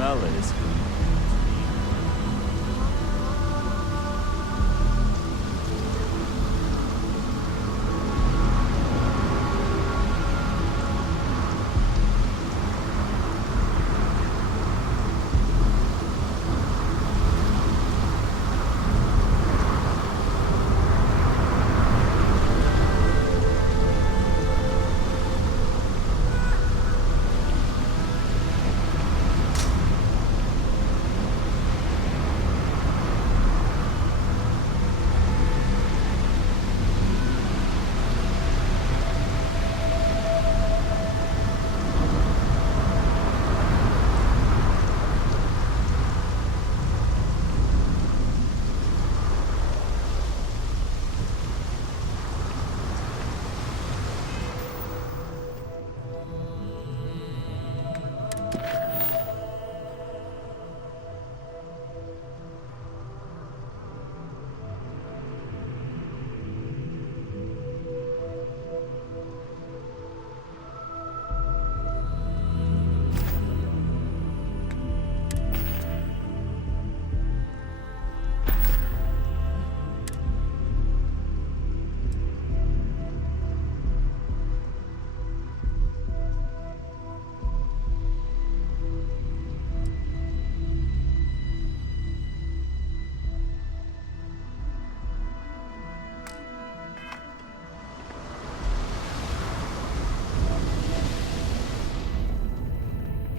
smell is.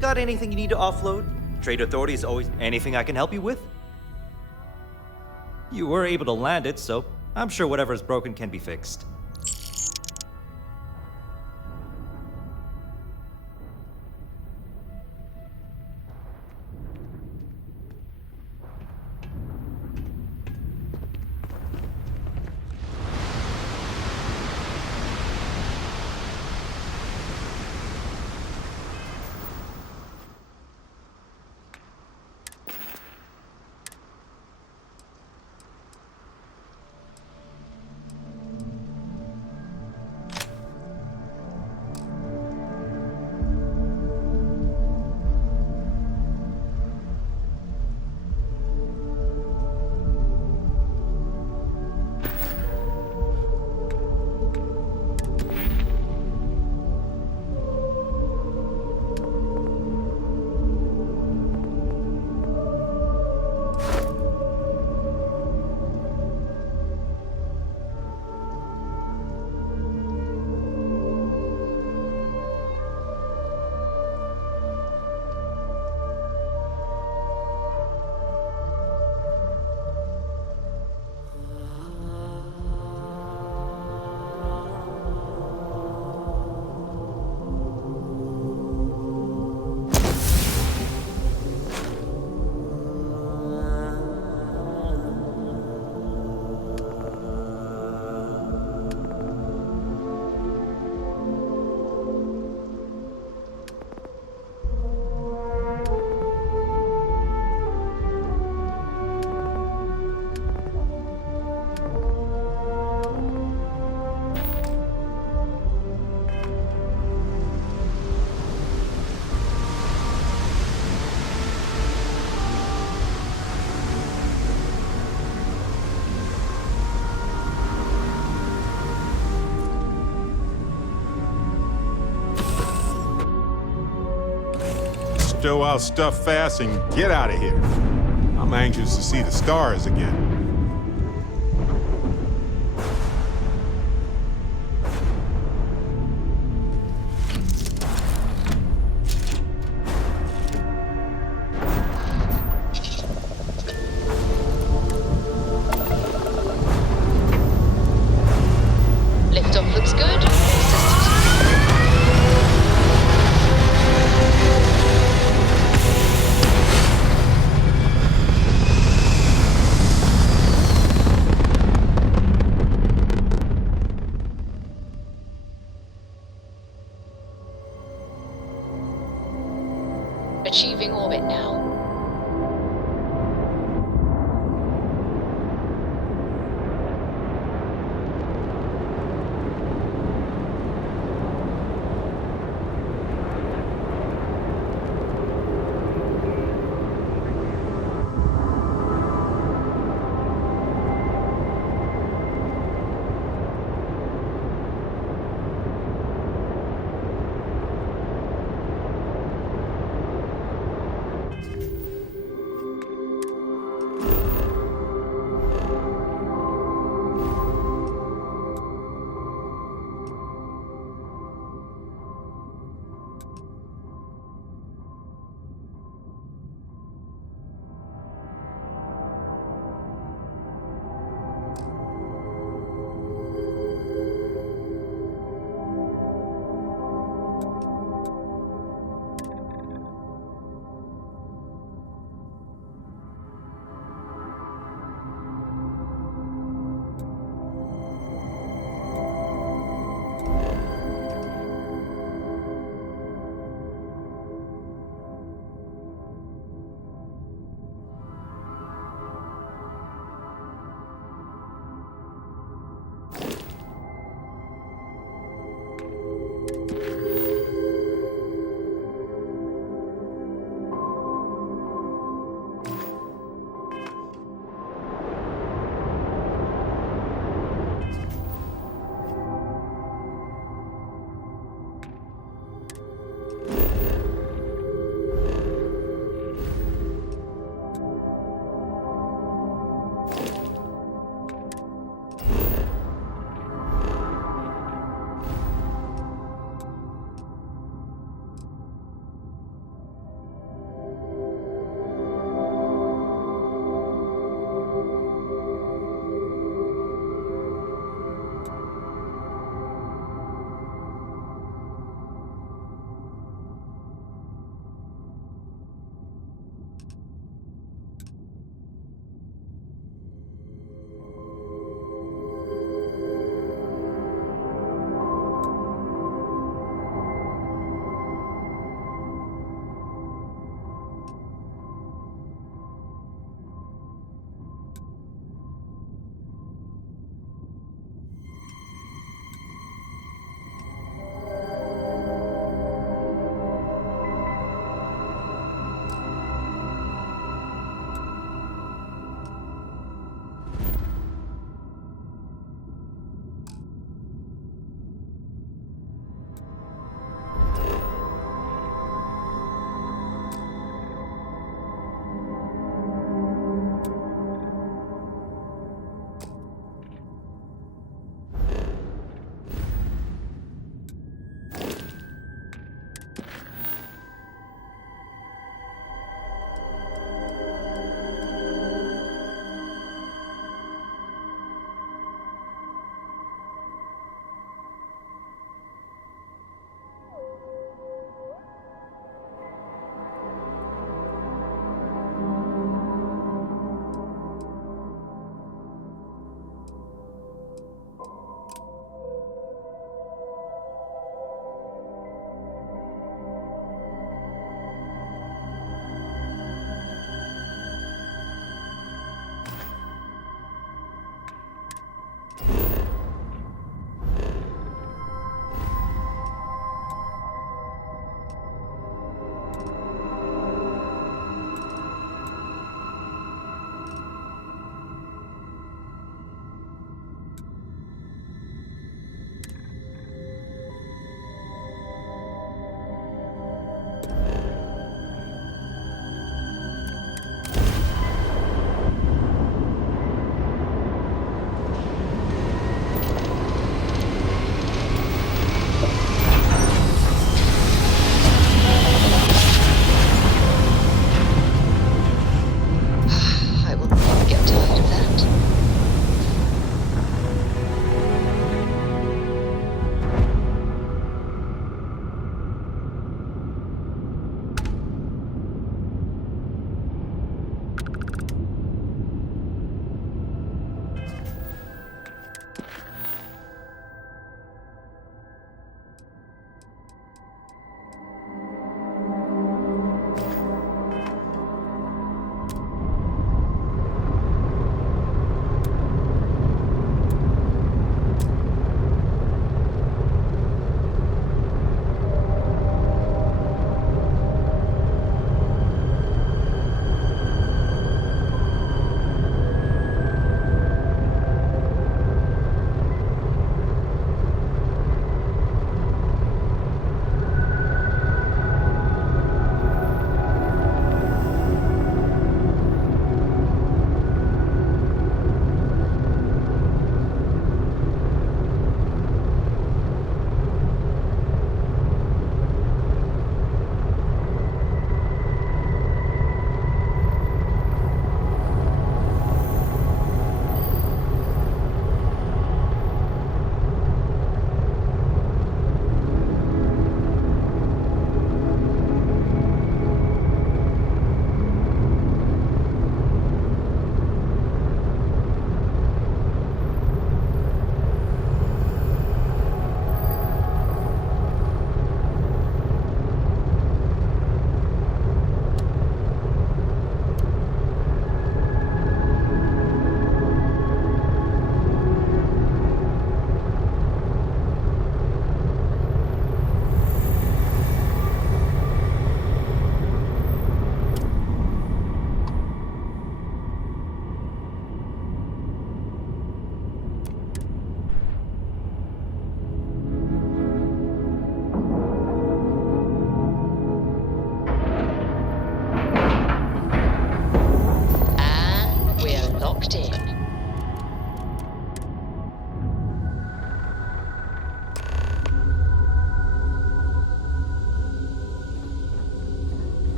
Got anything you need to offload? Trade Authority is always anything I can help you with? You were able to land it, so I'm sure whatever is broken can be fixed. Stow our stuff fast and get out of here. I'm anxious to see the stars again. Liftoff looks good.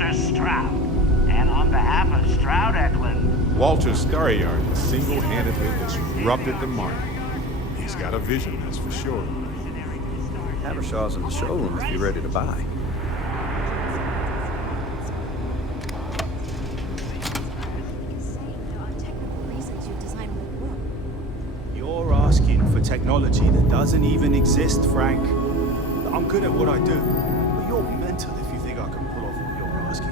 Walter Stroud. And on behalf of Stroud Eklund, Walter's Staryard has single-handedly disrupted the market. He's got a vision, that's for sure. Habershaw's in the showroom if you're ready to buy. You're asking for technology that doesn't even exist, Frank. I'm good at what I do, but you're mental if you think I can pull off what you're asking.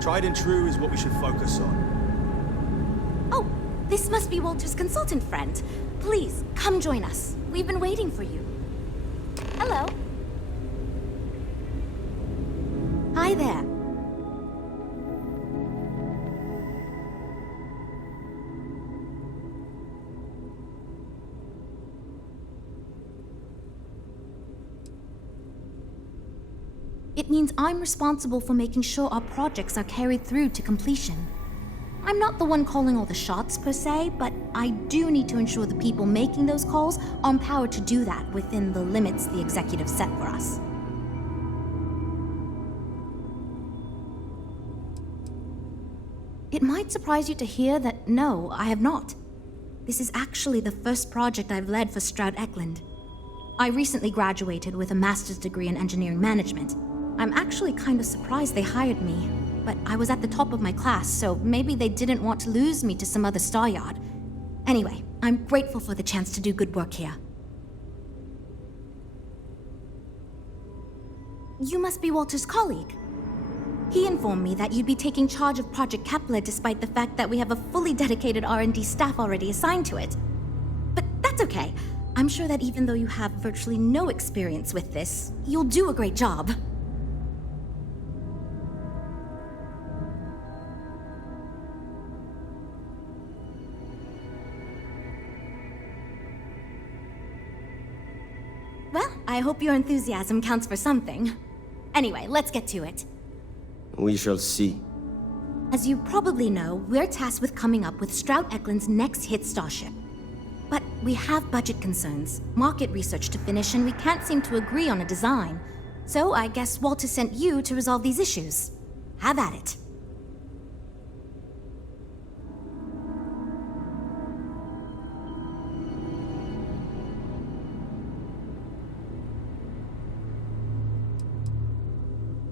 Tried and true is what we should focus on. Oh, this must be Walter's consultant friend. Please, come join us. We've been waiting for you. Hello. Hi there. It means I'm responsible for making sure our projects are carried through to completion. I'm not the one calling all the shots per se, but I do need to ensure the people making those calls are empowered to do that within the limits the executive set for us. It might surprise you to hear that no, I have not. This is actually the first project I've led for Stroud Eklund. I recently graduated with a master's degree in engineering management. I'm actually kind of surprised they hired me, but I was at the top of my class, so maybe they didn't want to lose me to some other star yard. Anyway, I'm grateful for the chance to do good work here. You must be Walter's colleague. He informed me that you'd be taking charge of Project Kepler despite the fact that we have a fully dedicated R&D staff already assigned to it. But that's okay. I'm sure that even though you have virtually no experience with this, you'll do a great job. Well, I hope your enthusiasm counts for something. Anyway, let's get to it. We shall see. As you probably know, we're tasked with coming up with Stroud Eklund's next hit starship. But we have budget concerns, market research to finish, and we can't seem to agree on a design. So I guess Walter sent you to resolve these issues. Have at it.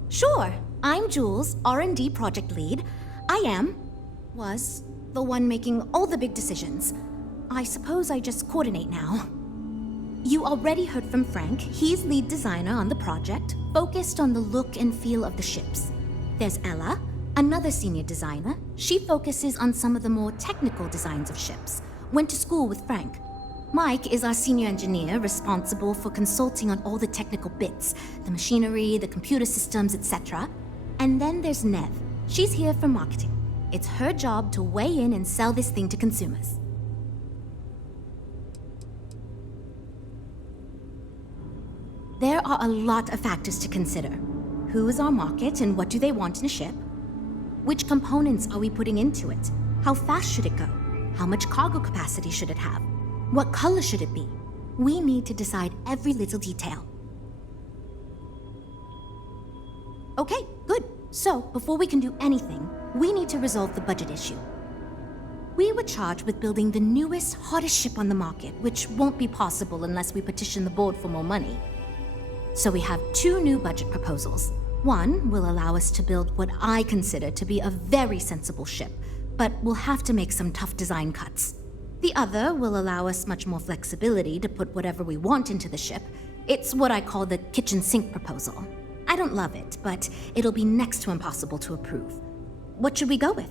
Sure. I'm Jules, R&D project lead. Was the one making all the big decisions. I suppose I just coordinate now. You already heard from Frank. He's lead designer on the project, focused on the look and feel of the ships. There's Ella, another senior designer. She focuses on some of the more technical designs of ships. Went to school with Frank. Mike is our senior engineer, responsible for consulting on all the technical bits, the machinery, the computer systems, etc. And then there's Nev. She's here for marketing. It's her job to weigh in and sell this thing to consumers. There are a lot of factors to consider. Who is our market and what do they want in a ship? Which components are we putting into it? How fast should it go? How much cargo capacity should it have? What color should it be? We need to decide every little detail. Okay, good. So, before we can do anything, we need to resolve the budget issue. We were charged with building the newest, hottest ship on the market, which won't be possible unless we petition the board for more money. So we have two new budget proposals. One will allow us to build what I consider to be a very sensible ship, but we'll have to make some tough design cuts. The other will allow us much more flexibility to put whatever we want into the ship. It's what I call the kitchen sink proposal. I don't love it, but it'll be next to impossible to approve. What should we go with?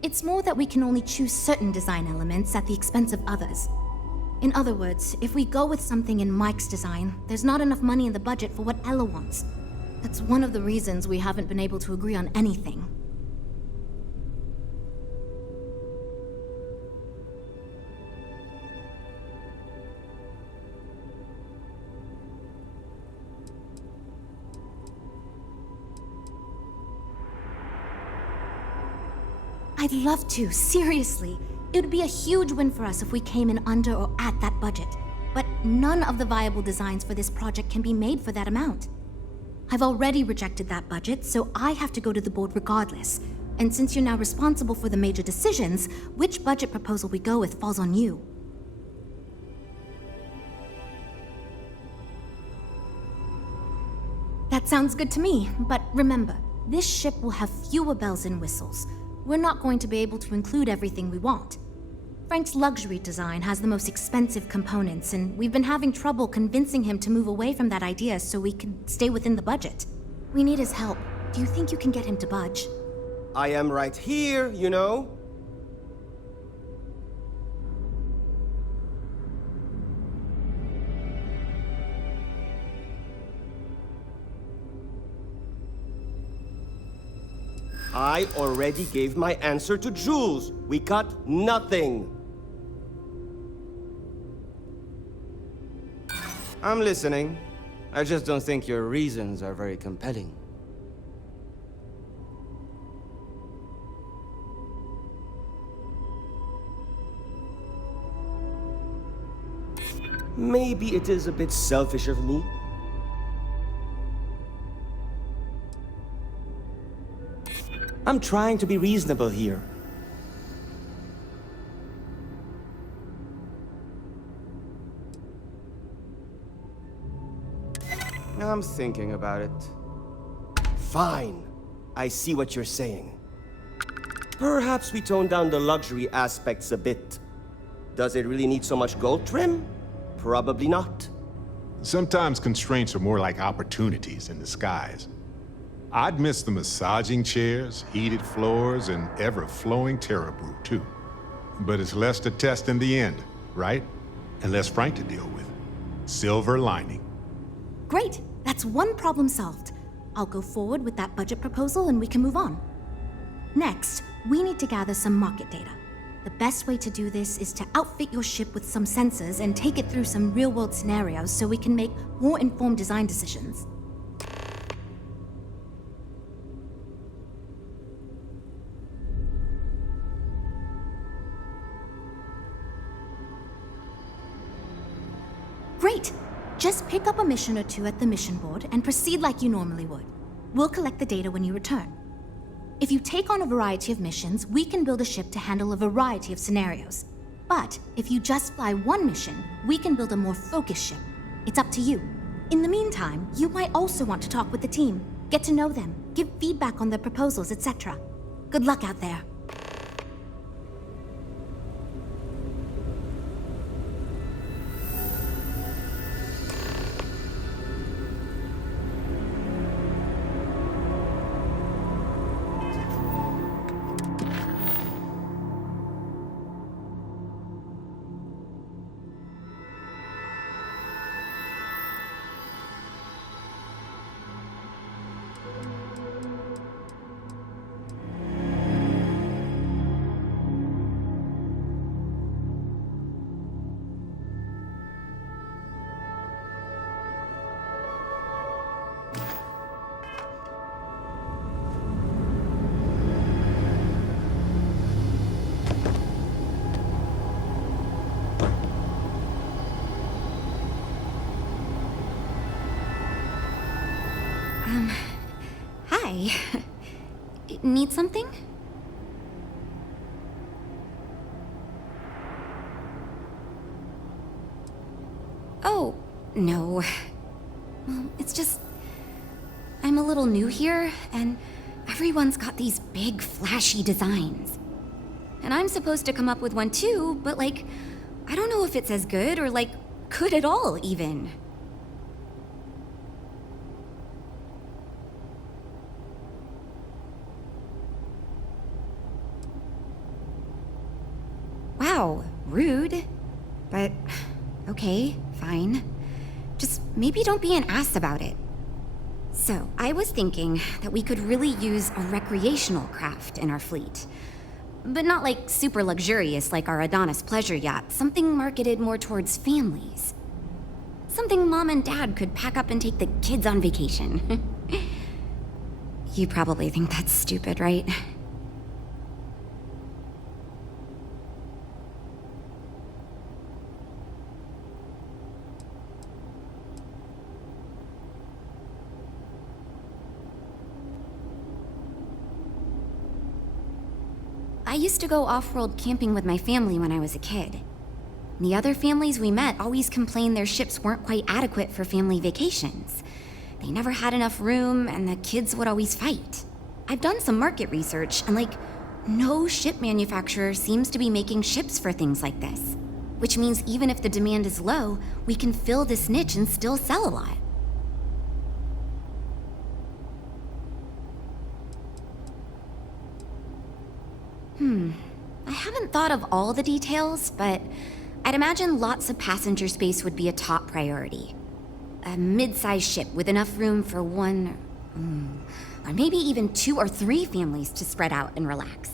It's more that we can only choose certain design elements at the expense of others. In other words, if we go with something in Mike's design, there's not enough money in the budget for what Ella wants. That's one of the reasons we haven't been able to agree on anything. I'd love to, seriously. It would be a huge win for us if we came in under or at that budget. But none of the viable designs for this project can be made for that amount. I've already rejected that budget, so I have to go to the board regardless. And since you're now responsible for the major decisions, which budget proposal we go with falls on you. That sounds good to me, but remember, this ship will have fewer bells and whistles. We're not going to be able to include everything we want. Frank's luxury design has the most expensive components, and we've been having trouble convincing him to move away from that idea so we could stay within the budget. We need his help. Do you think you can get him to budge? I am right here, you know? I already gave my answer to Jules. We got nothing. I'm listening. I just don't think your reasons are very compelling. Maybe it is a bit selfish of me. I'm trying to be reasonable here. I'm thinking about it. Fine. I see what you're saying. Perhaps we tone down the luxury aspects a bit. Does it really need so much gold trim? Probably not. Sometimes constraints are more like opportunities in disguise. I'd miss the massaging chairs, heated floors, and ever-flowing Terra Brew, too. But it's less to test in the end, right? And less Frank to deal with. Silver lining. Great, that's one problem solved. I'll go forward with that budget proposal and we can move on. Next, we need to gather some market data. The best way to do this is to outfit your ship with some sensors and take it through some real-world scenarios so we can make more informed design decisions. Great! Just pick up a mission or two at the mission board and proceed like you normally would. We'll collect the data when you return. If you take on a variety of missions, we can build a ship to handle a variety of scenarios. But if you just fly one mission, we can build a more focused ship. It's up to you. In the meantime, you might also want to talk with the team, get to know them, give feedback on their proposals, etc. Good luck out there. Hi. Need something? Oh, no. Well, it's just... I'm a little new here, and everyone's got these big, flashy designs. And I'm supposed to come up with one too, but like, I don't know if it's as good or like, good at all, even. Wow, rude. But, okay, fine. Just maybe don't be an ass about it. So, I was thinking that we could really use a recreational craft in our fleet. But not like super luxurious like our Adonis pleasure yacht, something marketed more towards families. Something mom and dad could pack up and take the kids on vacation. You probably think that's stupid, right? I used to go off-world camping with my family when I was a kid. The other families we met always complained their ships weren't quite adequate for family vacations. They never had enough room, and the kids would always fight. I've done some market research, and no ship manufacturer seems to be making ships for things like this. Which means even if the demand is low, we can fill this niche and still sell a lot. I haven't thought of all the details, but I'd imagine lots of passenger space would be a top priority. A mid-sized ship with enough room for one, or maybe even 2 or 3 families to spread out and relax.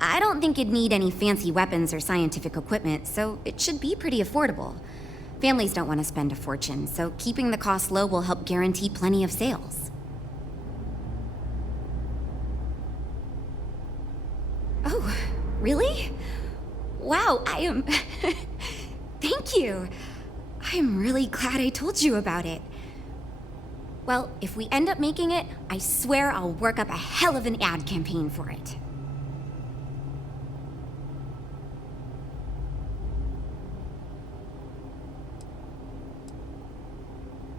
I don't think it'd need any fancy weapons or scientific equipment, so it should be pretty affordable. Families don't want to spend a fortune, so keeping the cost low will help guarantee plenty of sales. Oh, really? Wow, I am... Thank you. I'm really glad I told you about it. Well, if we end up making it, I swear I'll work up a hell of an ad campaign for it.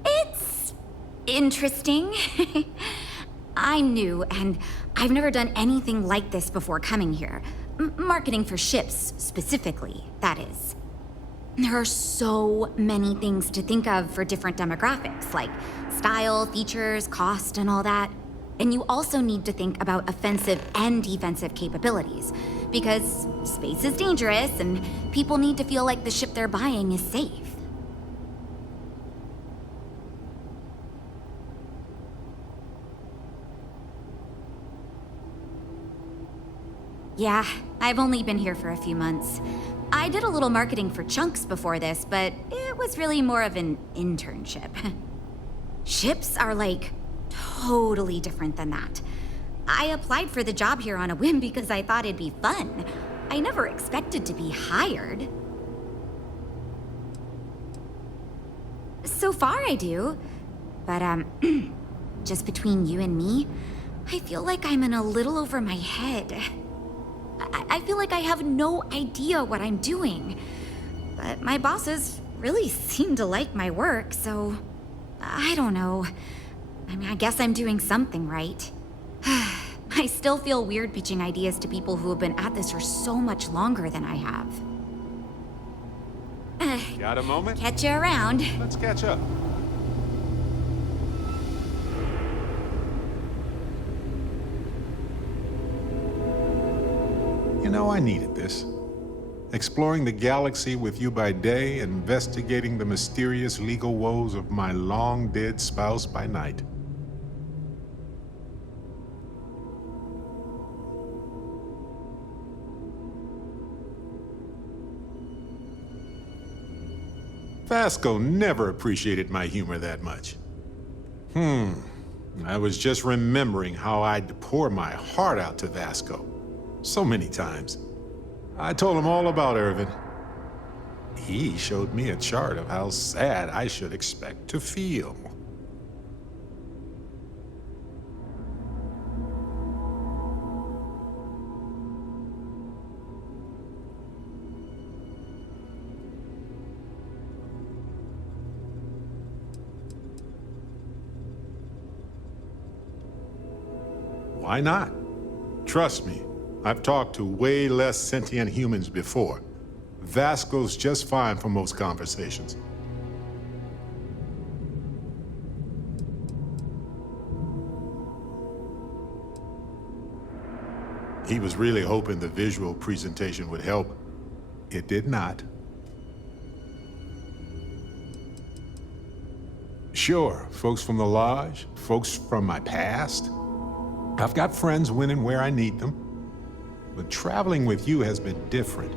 It's interesting. I'm new, and I've never done anything like this before coming here. Marketing for ships, specifically, that is. There are so many things to think of for different demographics, like style, features, cost, and all that. And you also need to think about offensive and defensive capabilities, because space is dangerous, and people need to feel like the ship they're buying is safe. Yeah, I've only been here for a few months. I did a little marketing for Chunks before this, but it was really more of an internship. Ships are totally different than that. I applied for the job here on a whim because I thought it'd be fun. I never expected to be hired. So far I do, but just between you and me, I feel like I'm in a little over my head. I feel like I have no idea what I'm doing. But my bosses really seem to like my work, so I don't know. I mean, I guess I'm doing something right. I still feel weird pitching ideas to people who have been at this for so much longer than I have. Got a moment? Catch you around. Let's catch up. You know, I needed this. Exploring the galaxy with you by day, investigating the mysterious legal woes of my long-dead spouse by night. Vasco never appreciated my humor that much. I was just remembering how I'd pour my heart out to Vasco. So many times. I told him all about Irvin. He showed me a chart of how sad I should expect to feel. Why not? Trust me. I've talked to way less sentient humans before. Vasco's just fine for most conversations. He was really hoping the visual presentation would help. It did not. Sure, folks from the Lodge, folks from my past. I've got friends when and where I need them. But traveling with you has been different.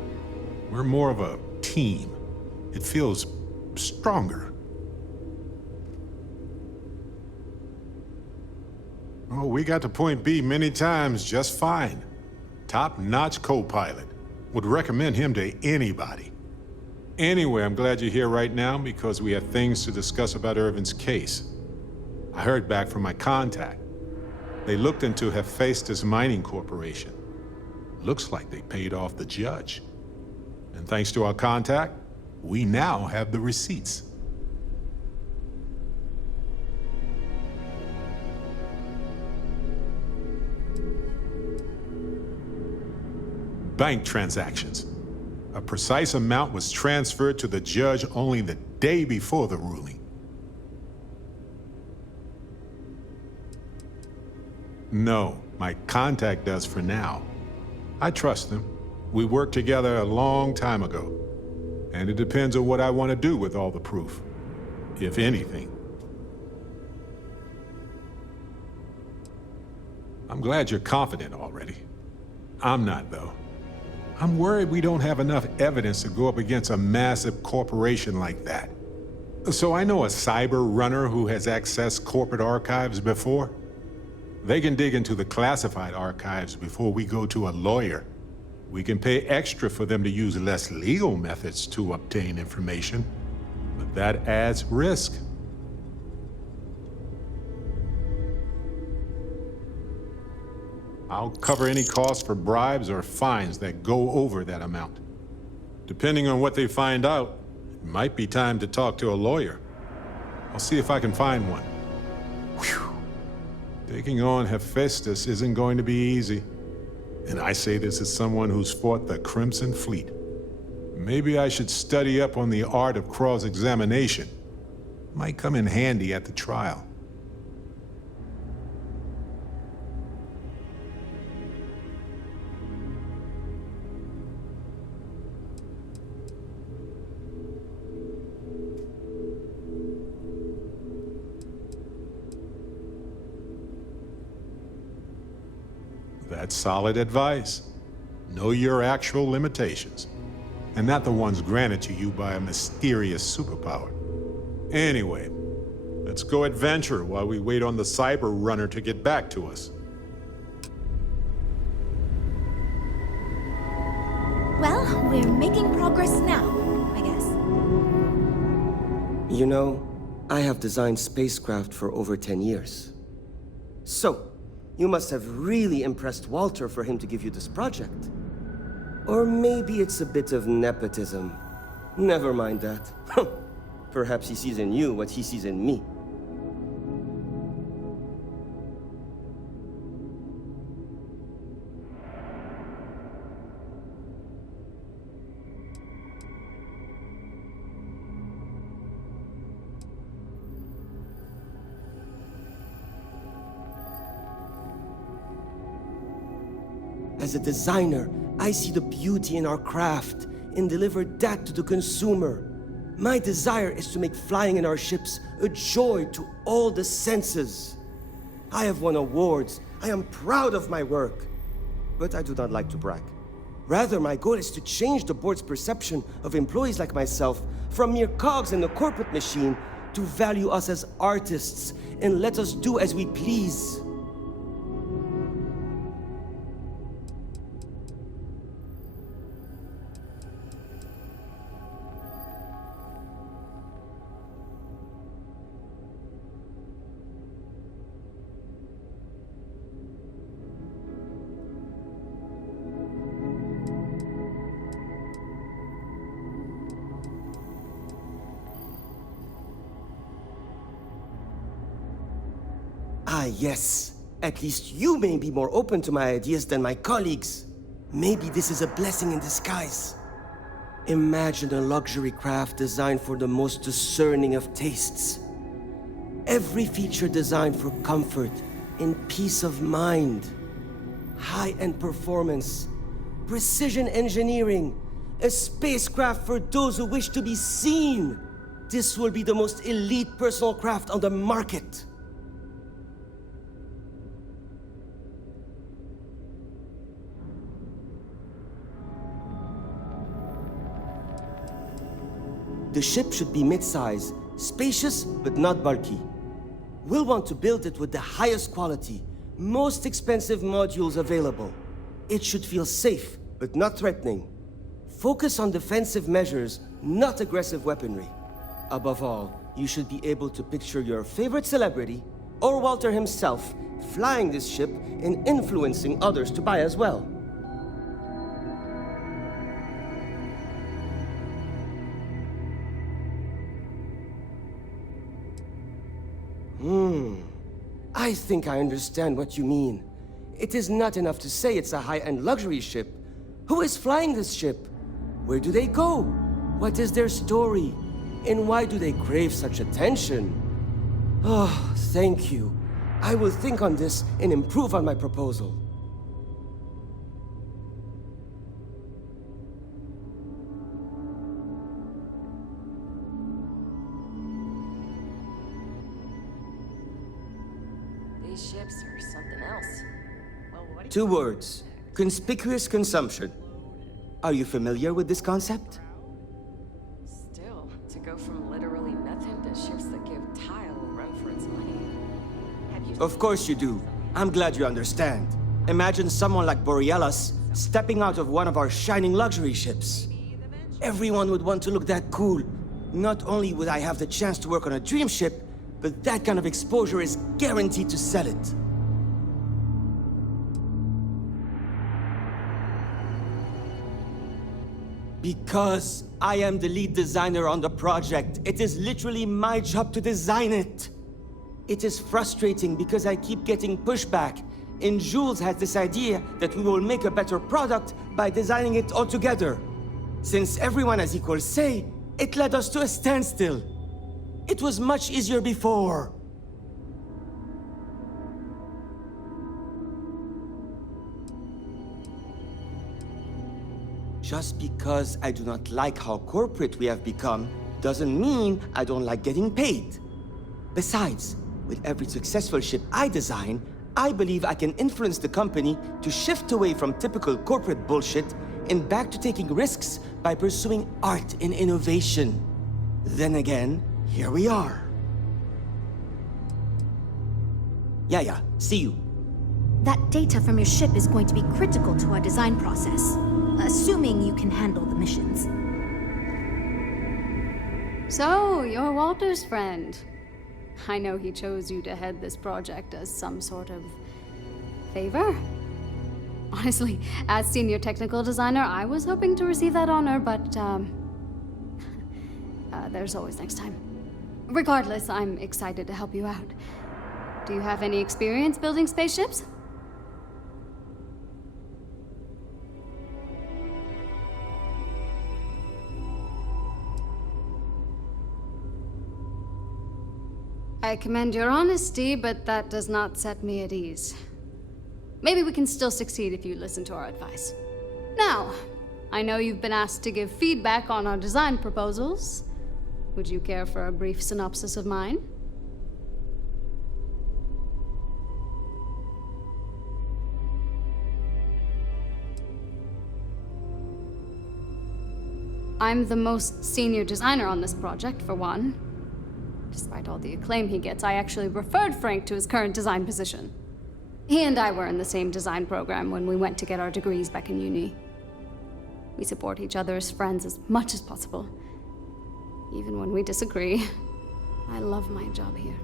We're more of a team. It feels stronger. Oh, we got to point B many times just fine. Top-notch co-pilot. Would recommend him to anybody. Anyway, I'm glad you're here right now because we have things to discuss about Irvin's case. I heard back from my contact. They looked into Hephaestus Mining Corporation. Looks like they paid off the judge. And thanks to our contact, we now have the receipts. Bank transactions. A precise amount was transferred to the judge only the day before the ruling. No, my contact does for now. I trust him. We worked together a long time ago. And it depends on what I want to do with all the proof, if anything. I'm glad you're confident already. I'm not, though. I'm worried we don't have enough evidence to go up against a massive corporation like that. So I know a cyber runner who has accessed corporate archives before. They can dig into the classified archives before we go to a lawyer. We can pay extra for them to use less legal methods to obtain information, but that adds risk. I'll cover any costs for bribes or fines that go over that amount. Depending on what they find out, it might be time to talk to a lawyer. I'll see if I can find one. Whew. Taking on Hephaestus isn't going to be easy. And I say this as someone who's fought the Crimson Fleet. Maybe I should study up on the art of cross-examination. Might come in handy at the trial. That's solid advice. Know your actual limitations, and not the ones granted to you by a mysterious superpower. Anyway, let's go adventure while we wait on the cyber runner to get back to us. Well, we're making progress now, I guess. You know, I have designed spacecraft for over 10 years. So, you must have really impressed Walter for him to give you this project. Or maybe it's a bit of nepotism. Never mind that. Perhaps he sees in you what he sees in me. As a designer, I see the beauty in our craft and deliver that to the consumer. My desire is to make flying in our ships a joy to all the senses. I have won awards. I am proud of my work. But I do not like to brag. Rather, my goal is to change the board's perception of employees like myself from mere cogs in the corporate machine to value us as artists and let us do as we please. Ah, yes. At least you may be more open to my ideas than my colleagues. Maybe this is a blessing in disguise. Imagine a luxury craft designed for the most discerning of tastes. Every feature designed for comfort and peace of mind. High-end performance, precision engineering, a spacecraft for those who wish to be seen. This will be the most elite personal craft on the market. The ship should be mid-size, spacious but not bulky. We'll want to build it with the highest quality, most expensive modules available. It should feel safe but not threatening. Focus on defensive measures, not aggressive weaponry. Above all, you should be able to picture your favorite celebrity, or Walter himself, flying this ship and influencing others to buy as well. I think I understand what you mean. It is not enough to say it's a high-end luxury ship. Who is flying this ship? Where do they go? What is their story? And why do they crave such attention? Oh, thank you. I will think on this and improve on my proposal. These ships are something else. Well, what do you... 2 words. Conspicuous consumption. Are you familiar with this concept? Still, to go from literally nothing to ships that give Tile a run for its money. Have you... Of course you do. I'm glad you understand. Imagine someone like Borealis stepping out of one of our shining luxury ships. Everyone would want to look that cool. Not only would I have the chance to work on a dream ship, but that kind of exposure is guaranteed to sell it. Because I am the lead designer on the project, it is literally my job to design it. It is frustrating because I keep getting pushback, and Jules has this idea that we will make a better product by designing it all together. Since everyone has equal say, it led us to a standstill. It was much easier before. Just because I do not like how corporate we have become, doesn't mean I don't like getting paid. Besides, with every successful ship I design, I believe I can influence the company to shift away from typical corporate bullshit and back to taking risks by pursuing art and innovation. Then again, here we are. Yeah, see you. That data from your ship is going to be critical to our design process, assuming you can handle the missions. So, you're Walter's friend. I know he chose you to head this project as some sort of favor. Honestly, as senior technical designer, I was hoping to receive that honor, but there's always next time. Regardless, I'm excited to help you out. Do you have any experience building spaceships? I commend your honesty, but that does not set me at ease. Maybe we can still succeed if you listen to our advice. Now, I know you've been asked to give feedback on our design proposals. Would you care for a brief synopsis of mine? I'm the most senior designer on this project, for one. Despite all the acclaim he gets, I actually referred Frank to his current design position. He and I were in the same design program when we went to get our degrees back in uni. We support each other as friends as much as possible. Even when we disagree. I love my job here.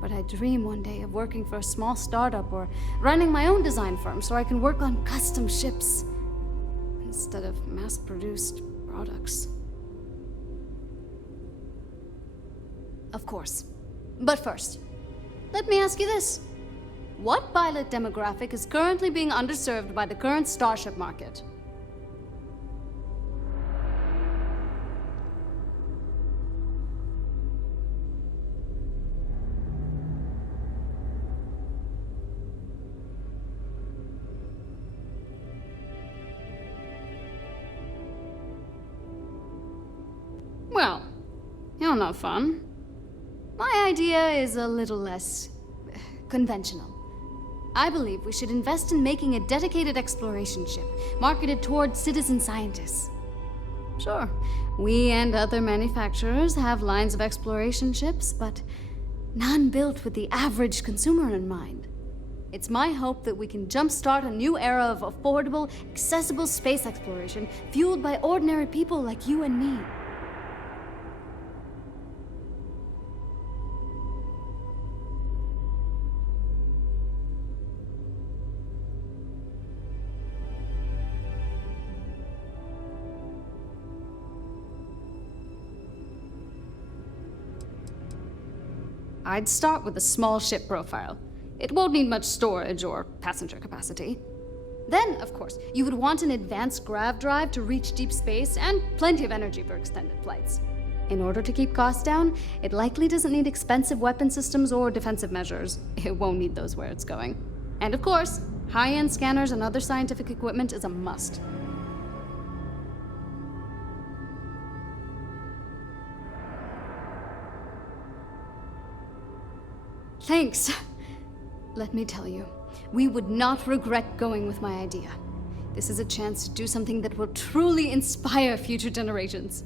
But I dream one day of working for a small startup or running my own design firm so I can work on custom ships instead of mass-produced products. Of course. But first, let me ask you this. What pilot demographic is currently being underserved by the current starship market? Well, you're not fun. My idea is a little less conventional. I believe we should invest in making a dedicated exploration ship, marketed toward citizen scientists. Sure, we and other manufacturers have lines of exploration ships, but none built with the average consumer in mind. It's my hope that we can jumpstart a new era of affordable, accessible space exploration, fueled by ordinary people like you and me. I'd start with a small ship profile. It won't need much storage or passenger capacity. Then, of course, you would want an advanced grav drive to reach deep space and plenty of energy for extended flights. In order to keep costs down, it likely doesn't need expensive weapon systems or defensive measures. It won't need those where it's going. And of course, high-end scanners and other scientific equipment is a must. Thanks. Let me tell you, we would not regret going with my idea. This is a chance to do something that will truly inspire future generations.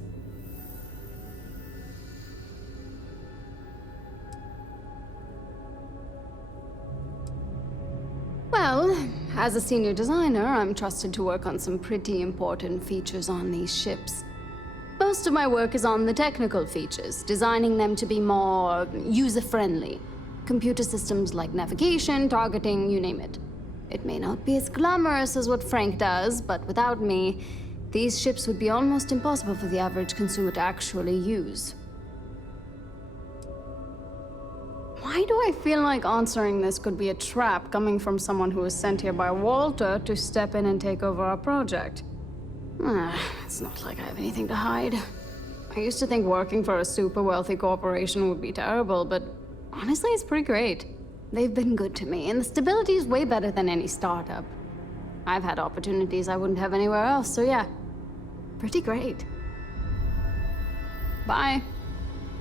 Well, as a senior designer, I'm trusted to work on some pretty important features on these ships. Most of my work is on the technical features, designing them to be more user-friendly. Computer systems like navigation, targeting, you name it. It may not be as glamorous as what Frank does, but without me, these ships would be almost impossible for the average consumer to actually use. Why do I feel like answering this could be a trap coming from someone who was sent here by Walter to step in and take over our project? It's not like I have anything to hide. I used to think working for a super wealthy corporation would be terrible, but honestly, it's pretty great. They've been good to me, and the stability is way better than any startup. I've had opportunities I wouldn't have anywhere else, so yeah, pretty great. Bye.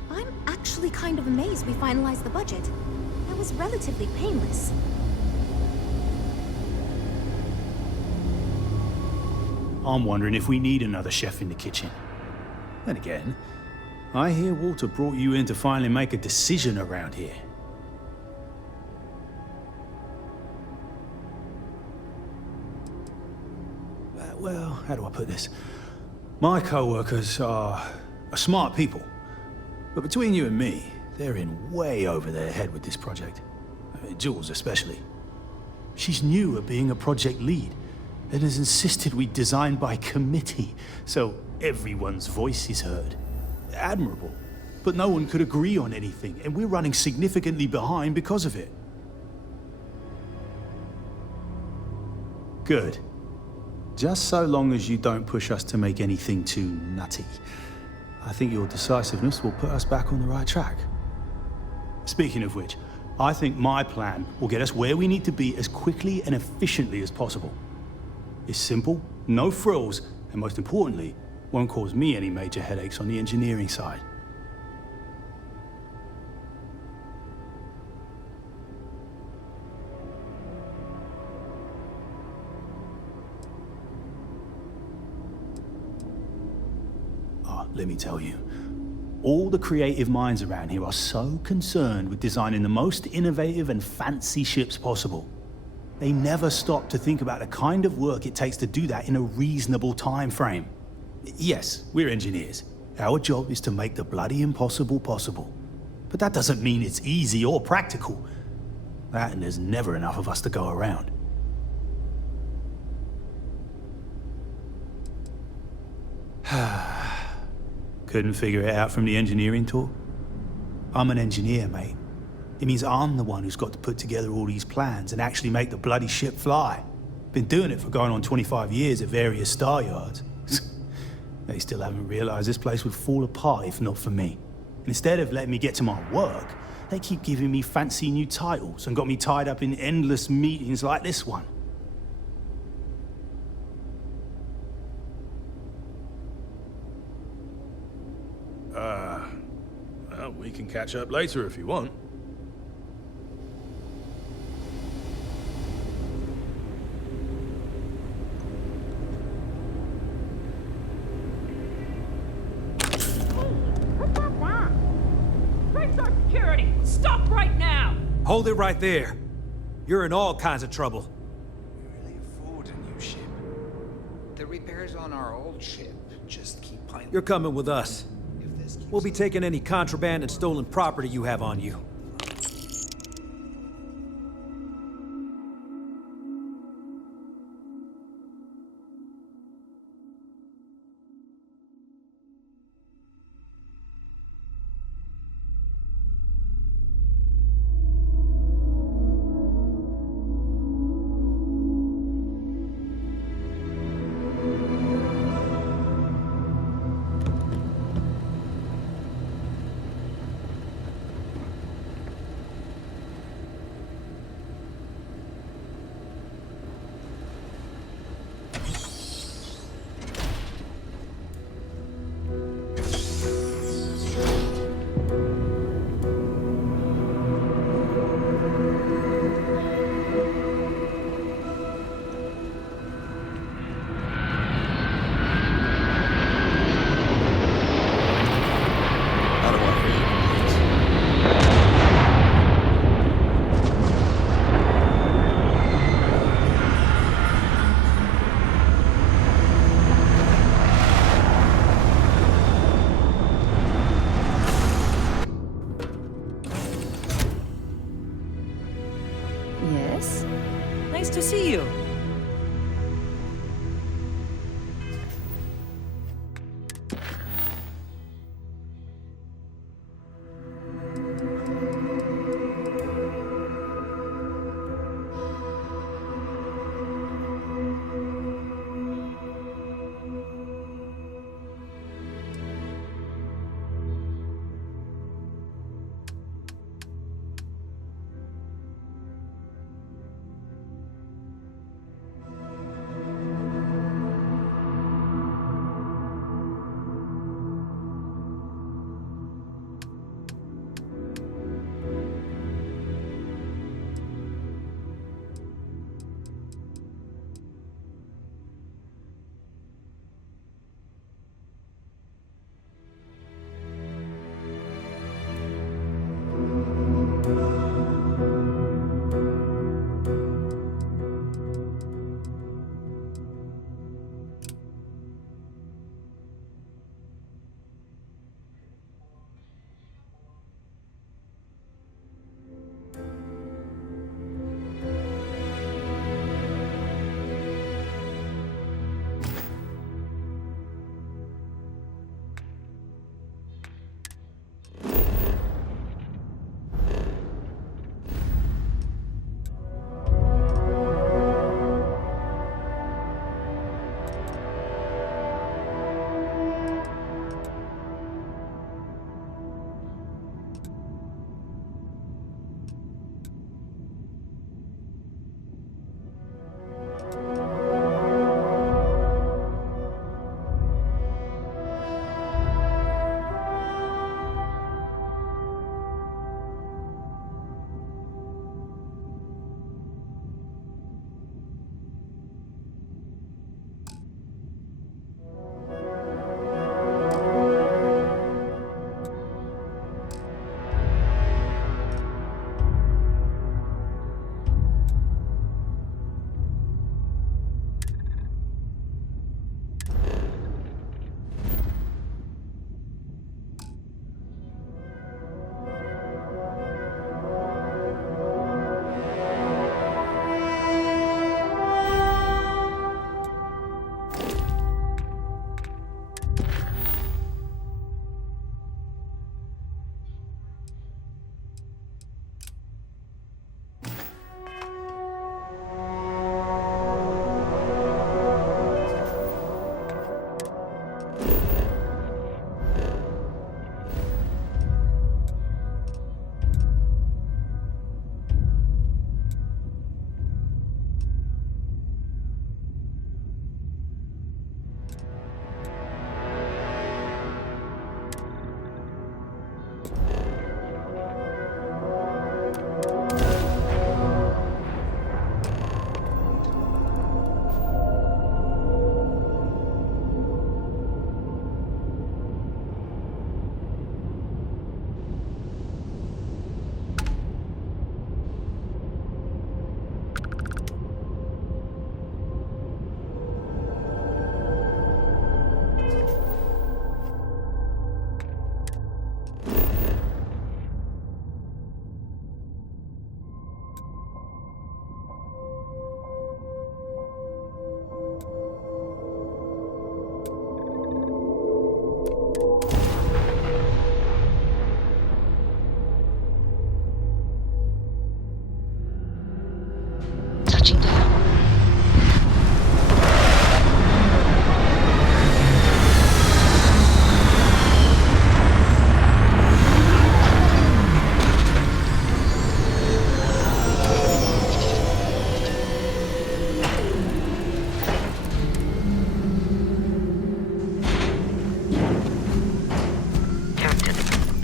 I'm actually kind of amazed we finalized the budget. That was relatively painless. I'm wondering if we need another chef in the kitchen. Then again, I hear Walter brought you in to finally make a decision around here. Well, how do I put this? My co-workers are smart people. But between you and me, they're in way over their head with this project. Jules especially. She's new at being a project lead and has insisted we design by committee, so everyone's voice is heard. Admirable. But no one could agree on anything, and we're running significantly behind because of it. Good. Just so long as you don't push us to make anything too nutty. I think your decisiveness will put us back on the right track. Speaking of which, I think my plan will get us where we need to be as quickly and efficiently as possible. It's simple, no frills, and most importantly, won't cause me any major headaches on the engineering side. Let me tell you, all the creative minds around here are so concerned with designing the most innovative and fancy ships possible. They never stop to think about the kind of work it takes to do that in a reasonable time frame. Yes, we're engineers. Our job is to make the bloody impossible possible. But that doesn't mean it's easy or practical. That and there's never enough of us to go around. Couldn't figure it out from the engineering talk? I'm an engineer, mate. It means I'm the one who's got to put together all these plans and actually make the bloody ship fly. Been doing it for going on 25 years at various star yards. They still haven't realized this place would fall apart if not for me. And instead of letting me get to my work, they keep giving me fancy new titles and got me tied up in endless meetings like this one. Well, we can catch up later if you want. What's that? Breaks our security! Stop right now! Hold it right there. You're in all kinds of trouble. We really afford a new ship. The repairs on our old ship just keep piling. You're coming with us. We'll be taking any contraband and stolen property you have on you. Nice to see you.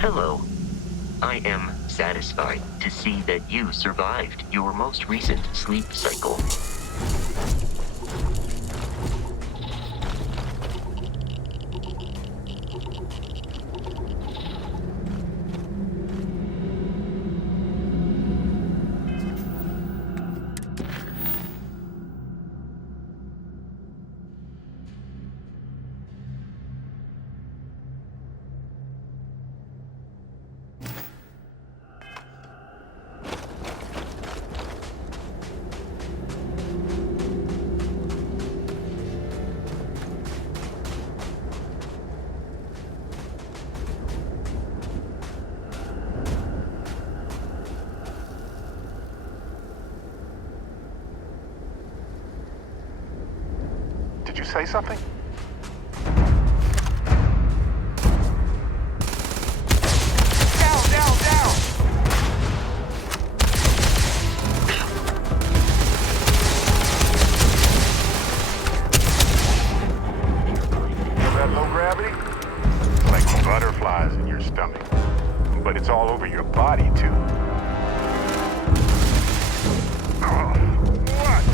Hello. I am satisfied to see that you survived your most recent sleep cycle. Did you say something? Down! Feel that low gravity? It's like butterflies in your stomach. But it's all over your body, too. What?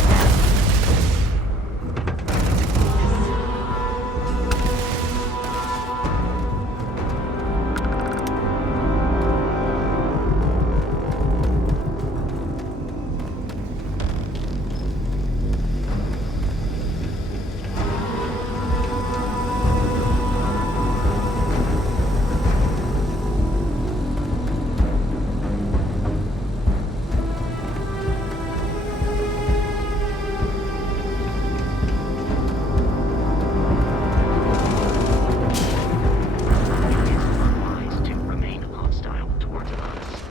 Advised to remain hostile towards us.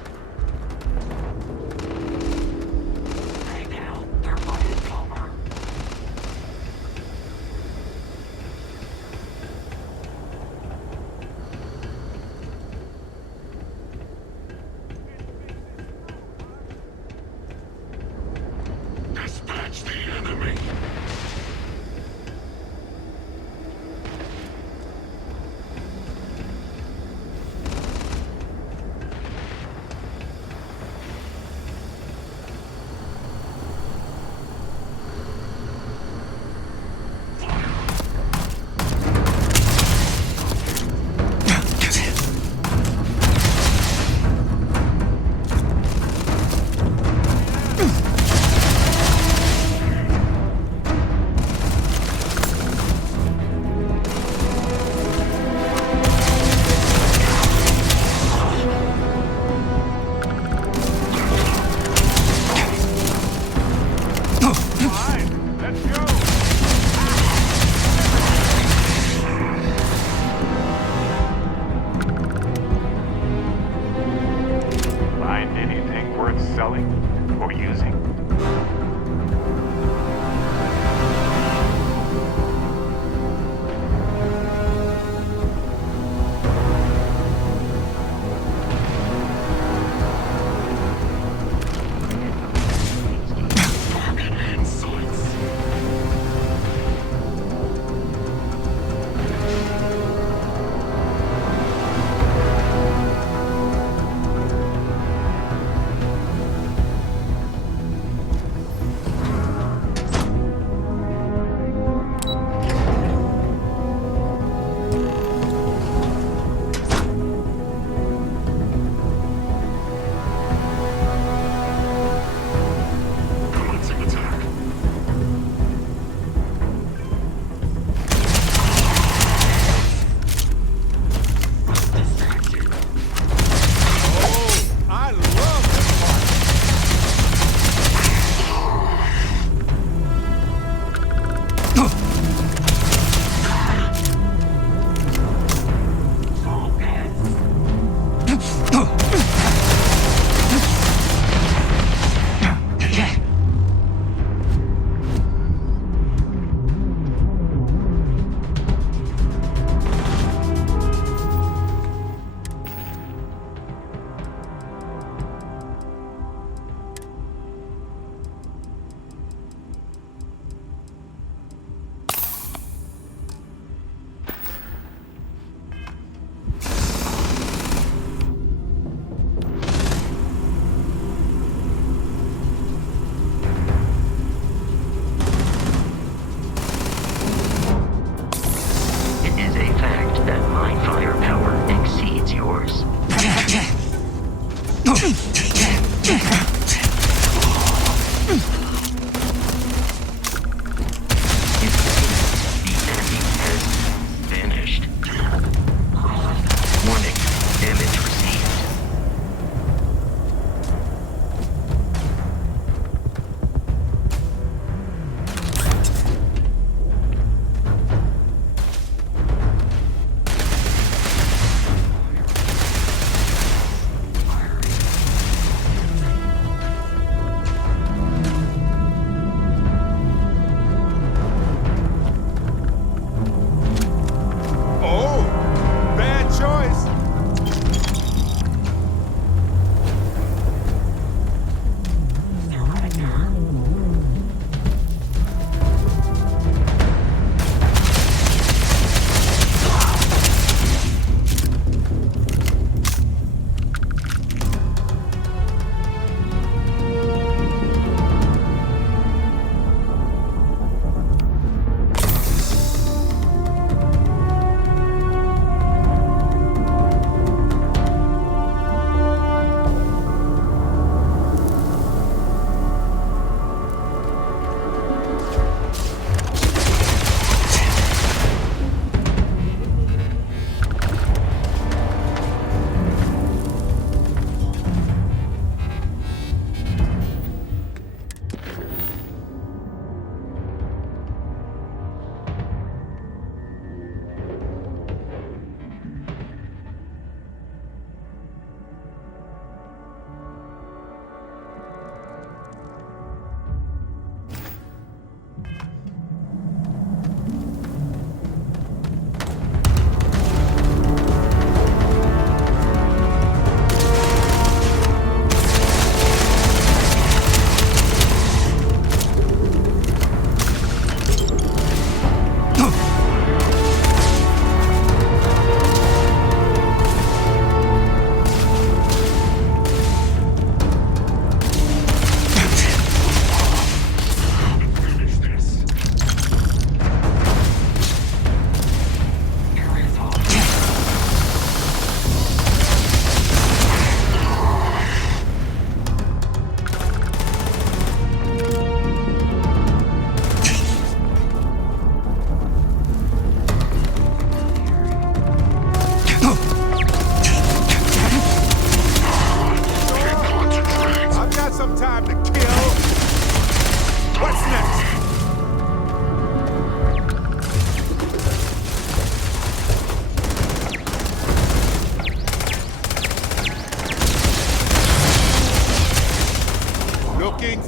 Right now, their fight is over. Dispatch the enemy. Let's go! Find anything worth selling or using?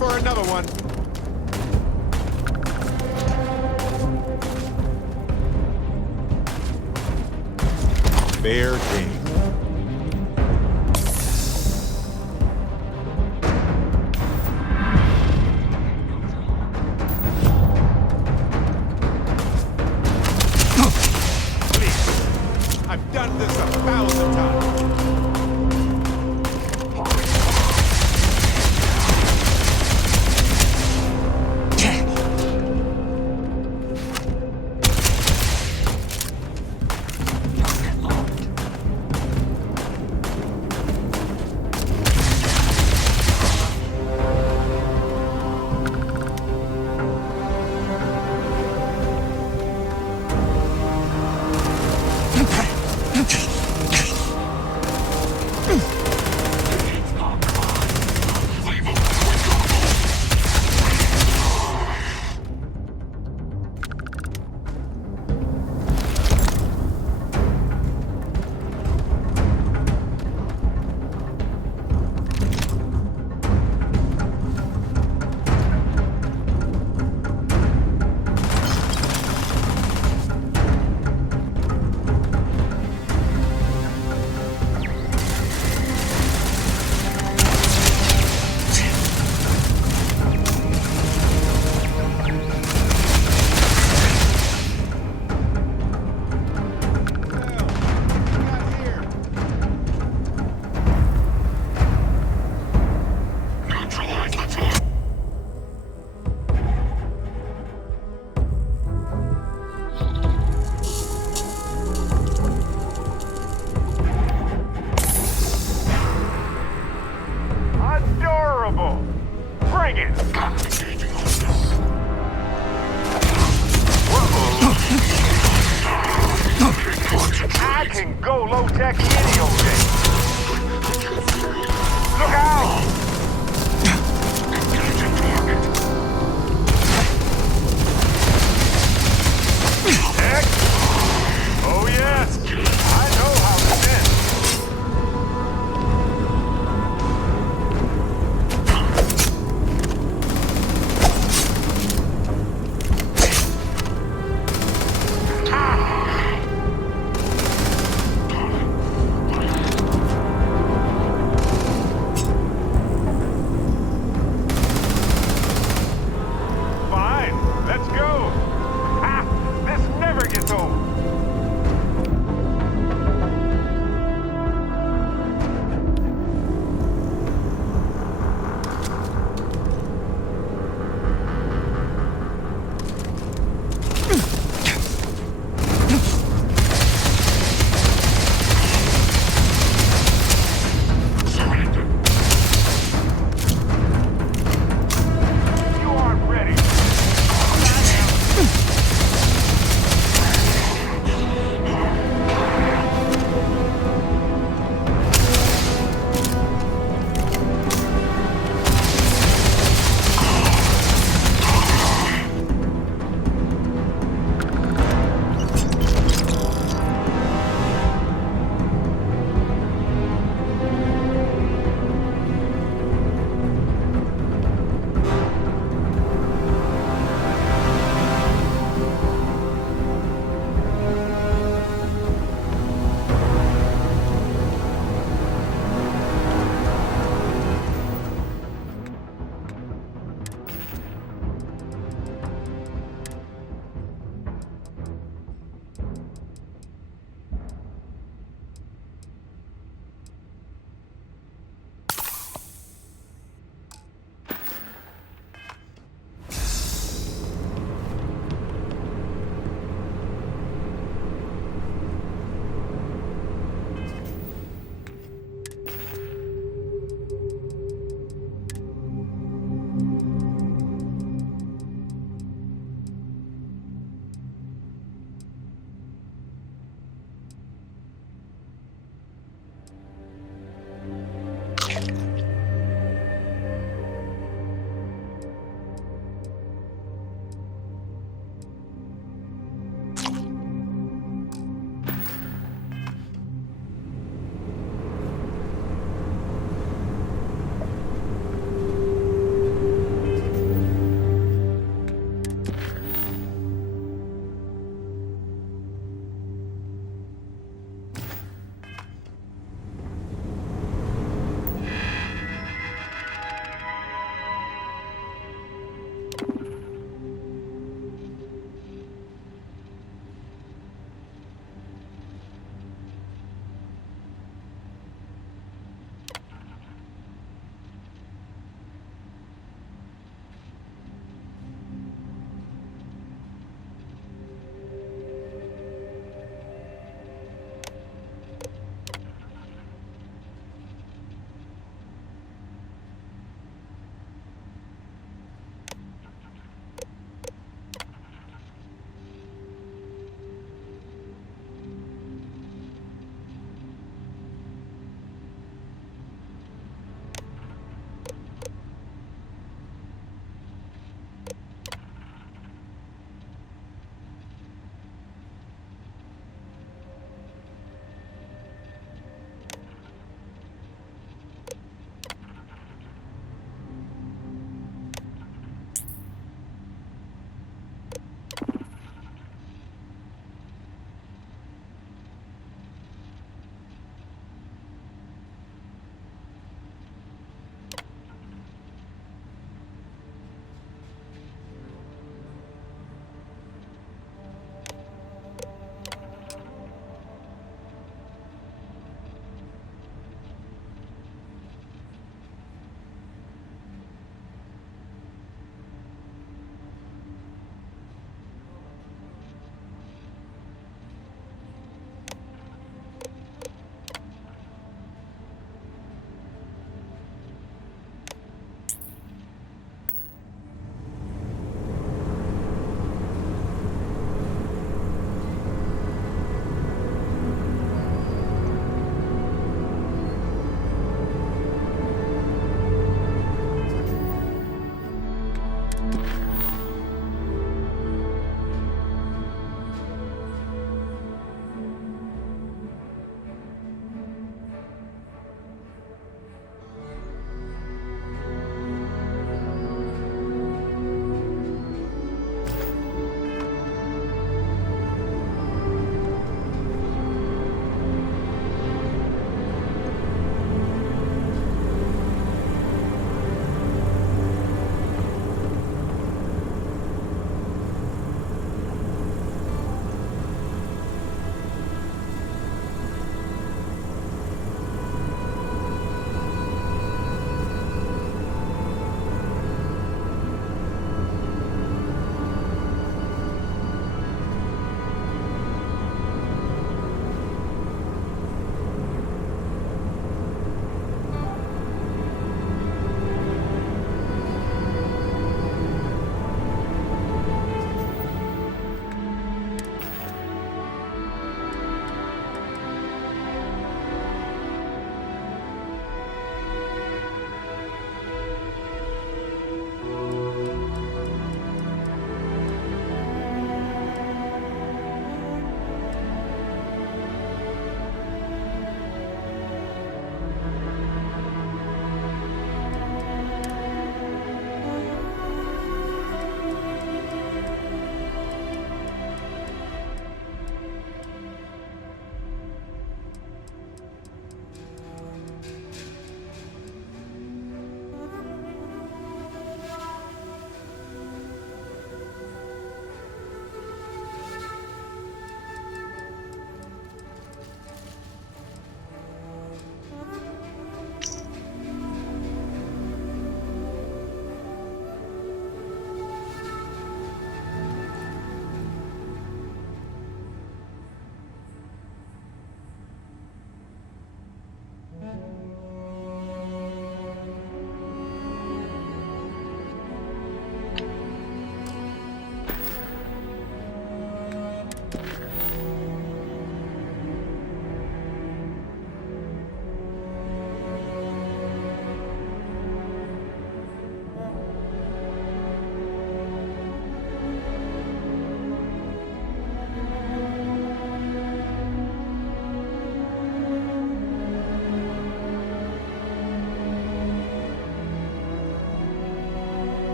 for another one. Fair game. I've done this 1,000 times.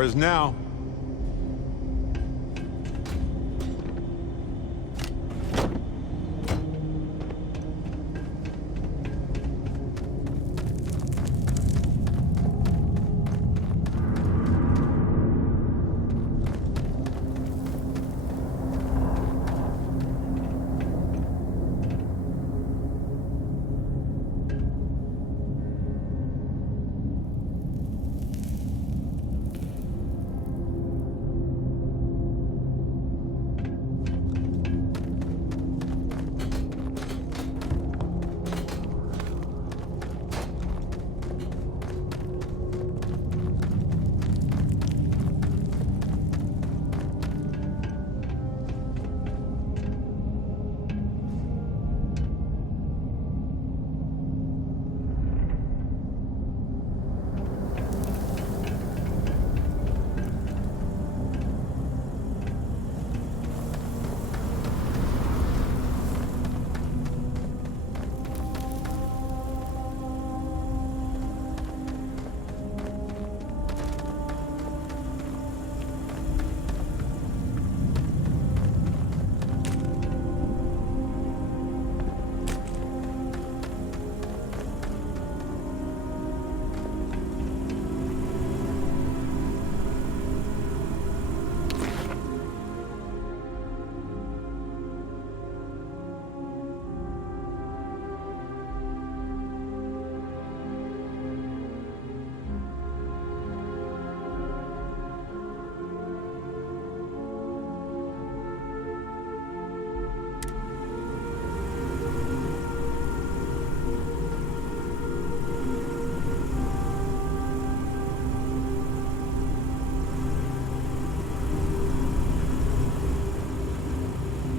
Ours now.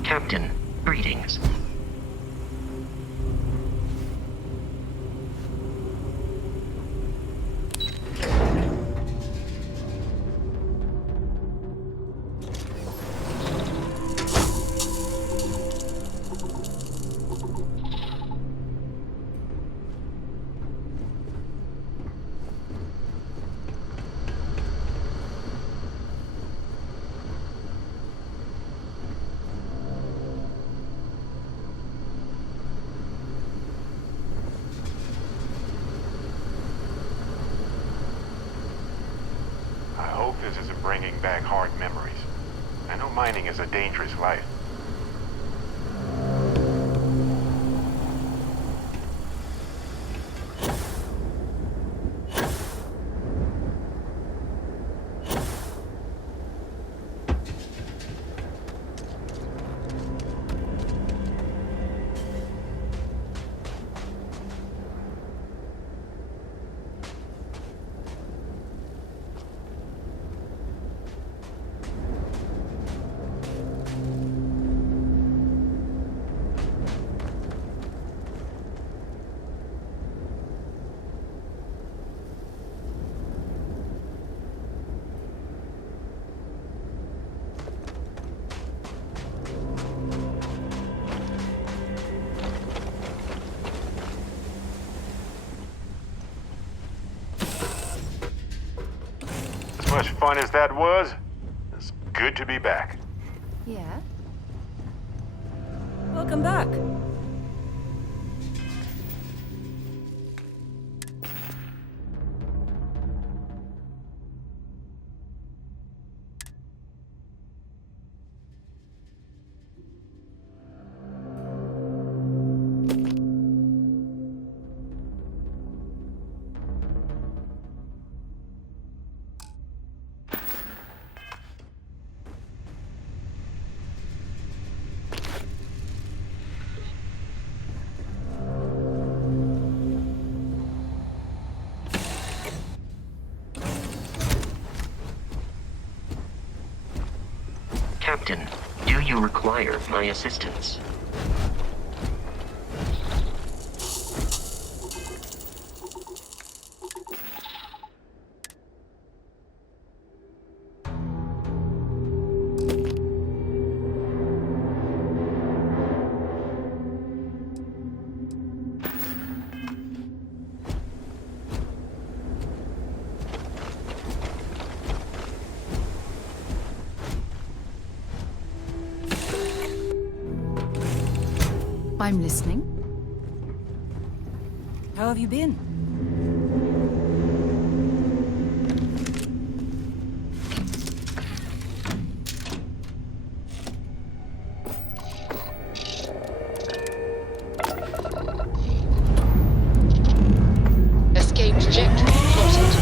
Captain, greetings. This isn't bringing back hard memories. I know mining is a dangerous life. As much fun as that was, it's good to be back. Yeah? Welcome back. Captain, do you require my assistance? I'm listening. How have you been? Escape trajectory plotted.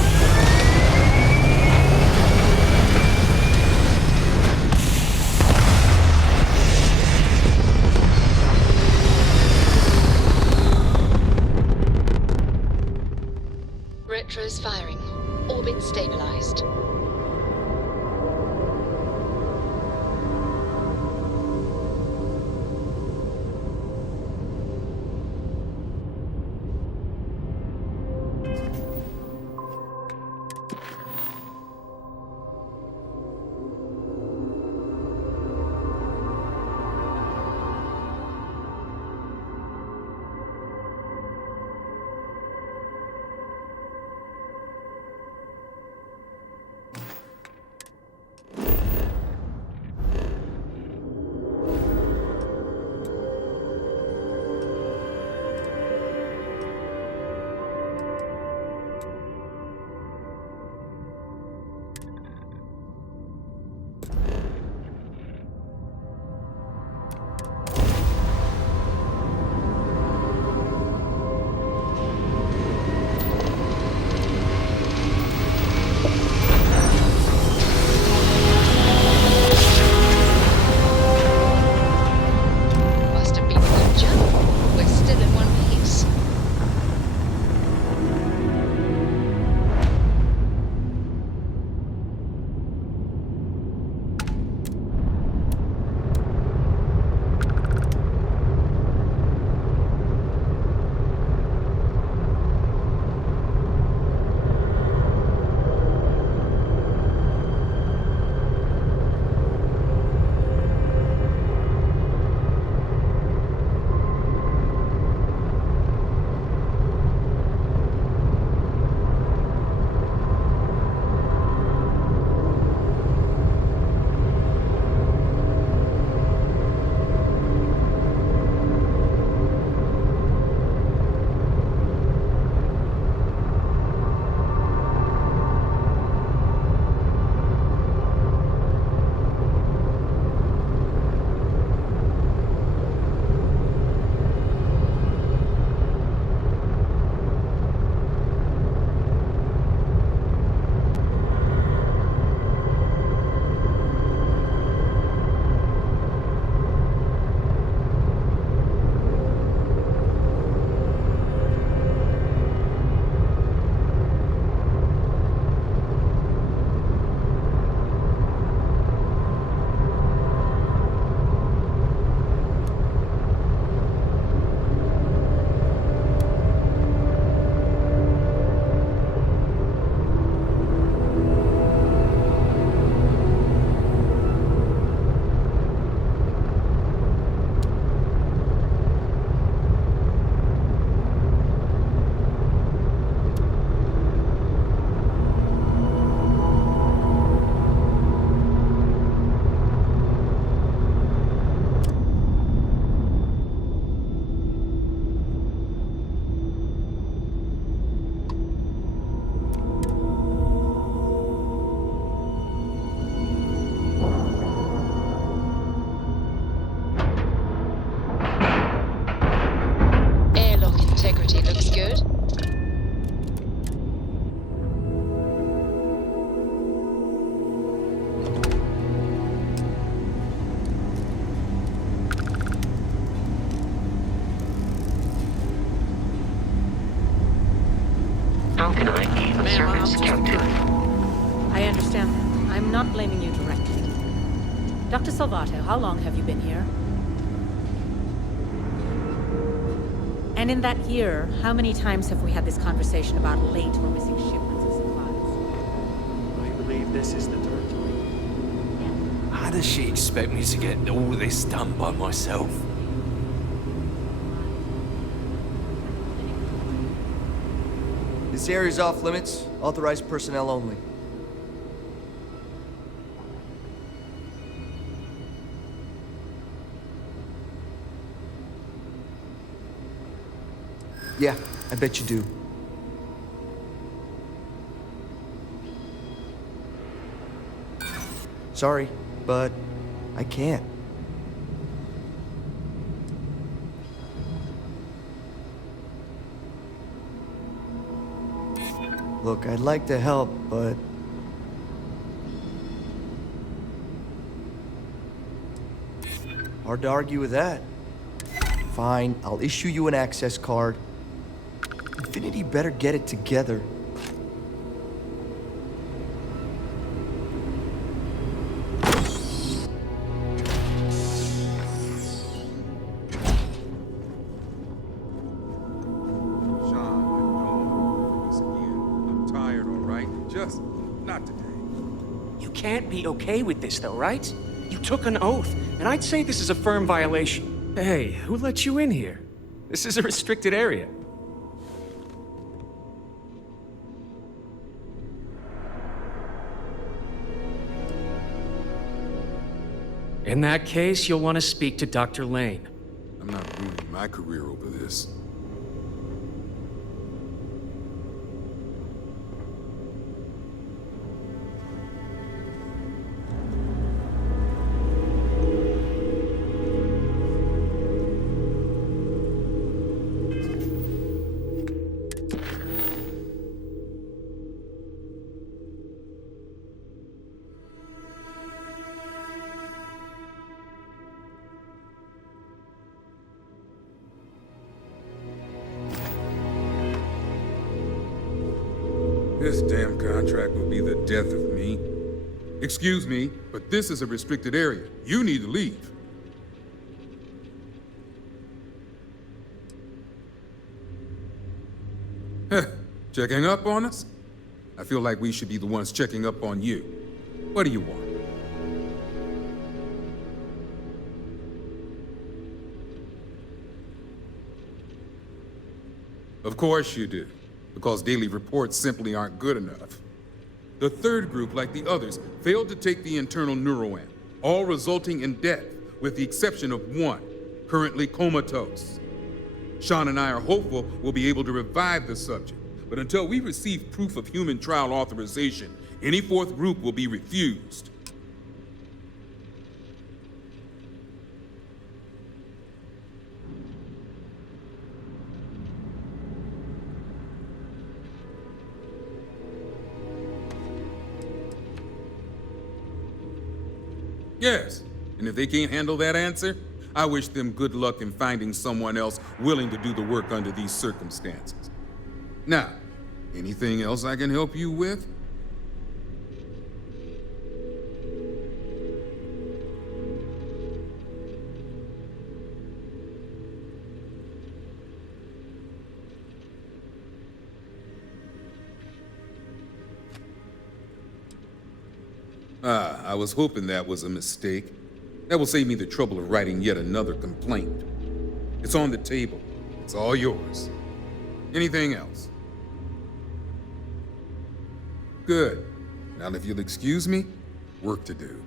Retros firing. Orbit stabilized. Must have been a good jump. We're still in one piece. Airlock integrity looks good. How can I be of service, Captain? I understand that. I'm not blaming you directly. Dr. Salvato, how long have you been here? And in that year, how many times have we had this conversation about late or missing shipments of supplies? I believe this is the third time. How does she expect me to get all this done by myself? This area's off limits. Authorized personnel only. Yeah, I bet you do. Sorry, but I can't. Look, I'd like to help, but... hard to argue with that. Fine, I'll issue you an access card. Infinity better get it together. Can't be okay with this, though, right? You took an oath, and I'd say this is a firm violation. Hey, who let you in here? This is a restricted area. In that case, you'll want to speak to Dr. Lane. I'm not ruining my career over this. This damn contract will be the death of me. Excuse me, but this is a restricted area. You need to leave. Checking up on us? I feel like we should be the ones checking up on you. What do you want? Of course you do, because daily reports simply aren't good enough. The third group, like the others, failed to take the internal neuroamp, all resulting in death, with the exception of one, currently comatose. Sean and I are hopeful we'll be able to revive the subject, but until we receive proof of human trial authorization, any fourth group will be refused. Yes, and if they can't handle that answer, I wish them good luck in finding someone else willing to do the work under these circumstances. Now, anything else I can help you with? I was hoping that was a mistake. That will save me the trouble of writing yet another complaint. It's on the table. It's all yours. Anything else? Good. Now, if you'll excuse me, work to do.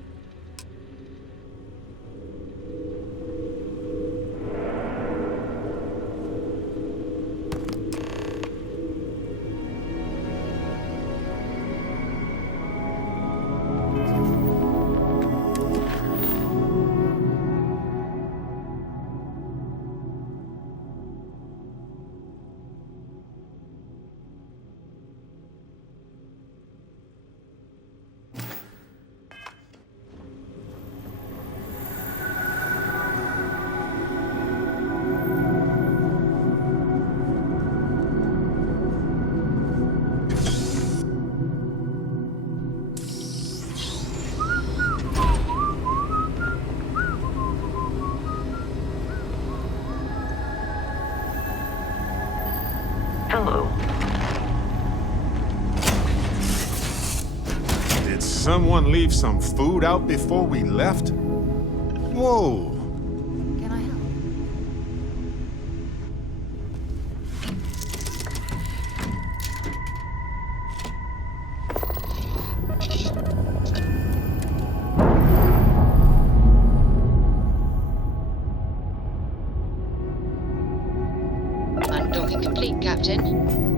Someone leave some food out before we left? Whoa. Can I help? Docking complete, Captain.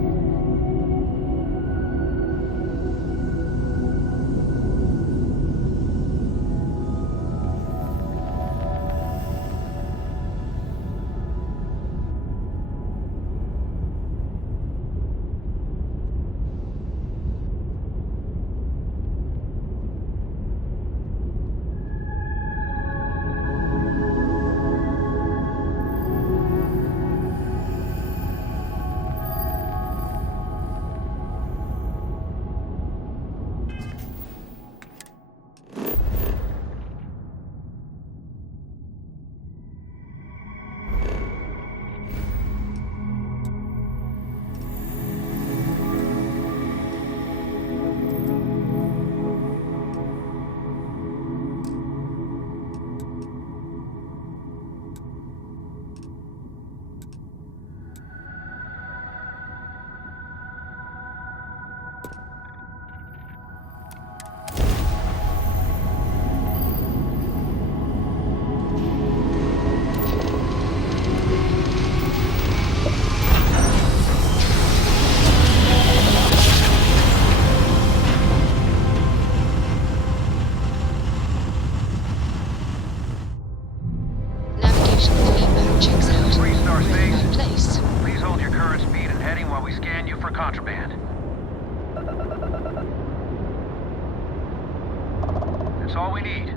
That's all we need.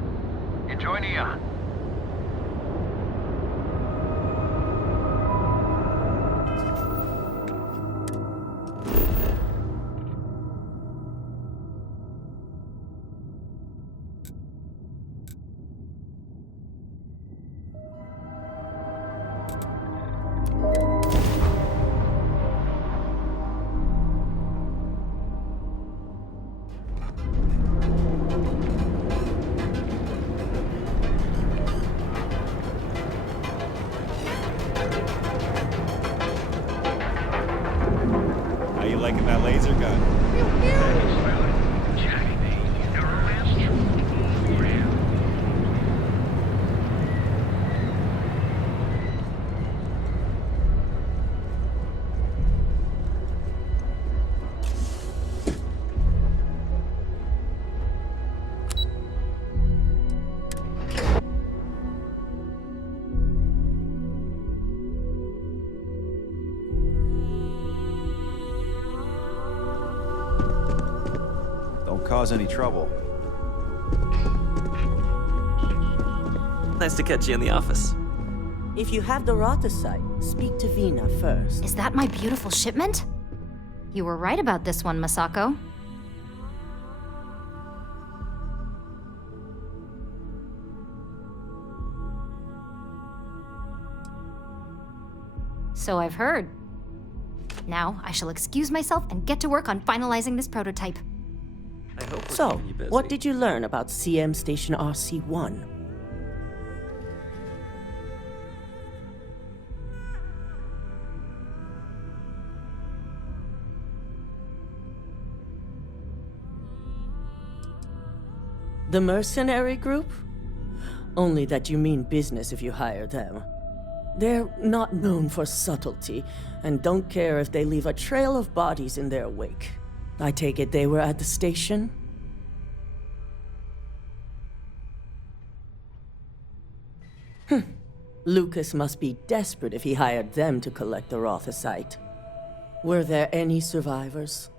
Enjoy Neon. How you liking that laser gun? Don't cause any trouble. Nice to catch you in the office. If you have the Rata site, speak to Vina first. Is that my beautiful shipment? You were right about this one, Masako. So I've heard. Now, I shall excuse myself and get to work on finalizing this prototype. I hope we're So, keeping you busy. what did you learn about CM Station RC-1? The mercenary group? Only that you mean business if you hire them. They're not known for subtlety, and don't care if they leave a trail of bodies in their wake. I take it they were at the station? Lucas must be desperate if he hired them to collect the Rothicite. Were there any survivors?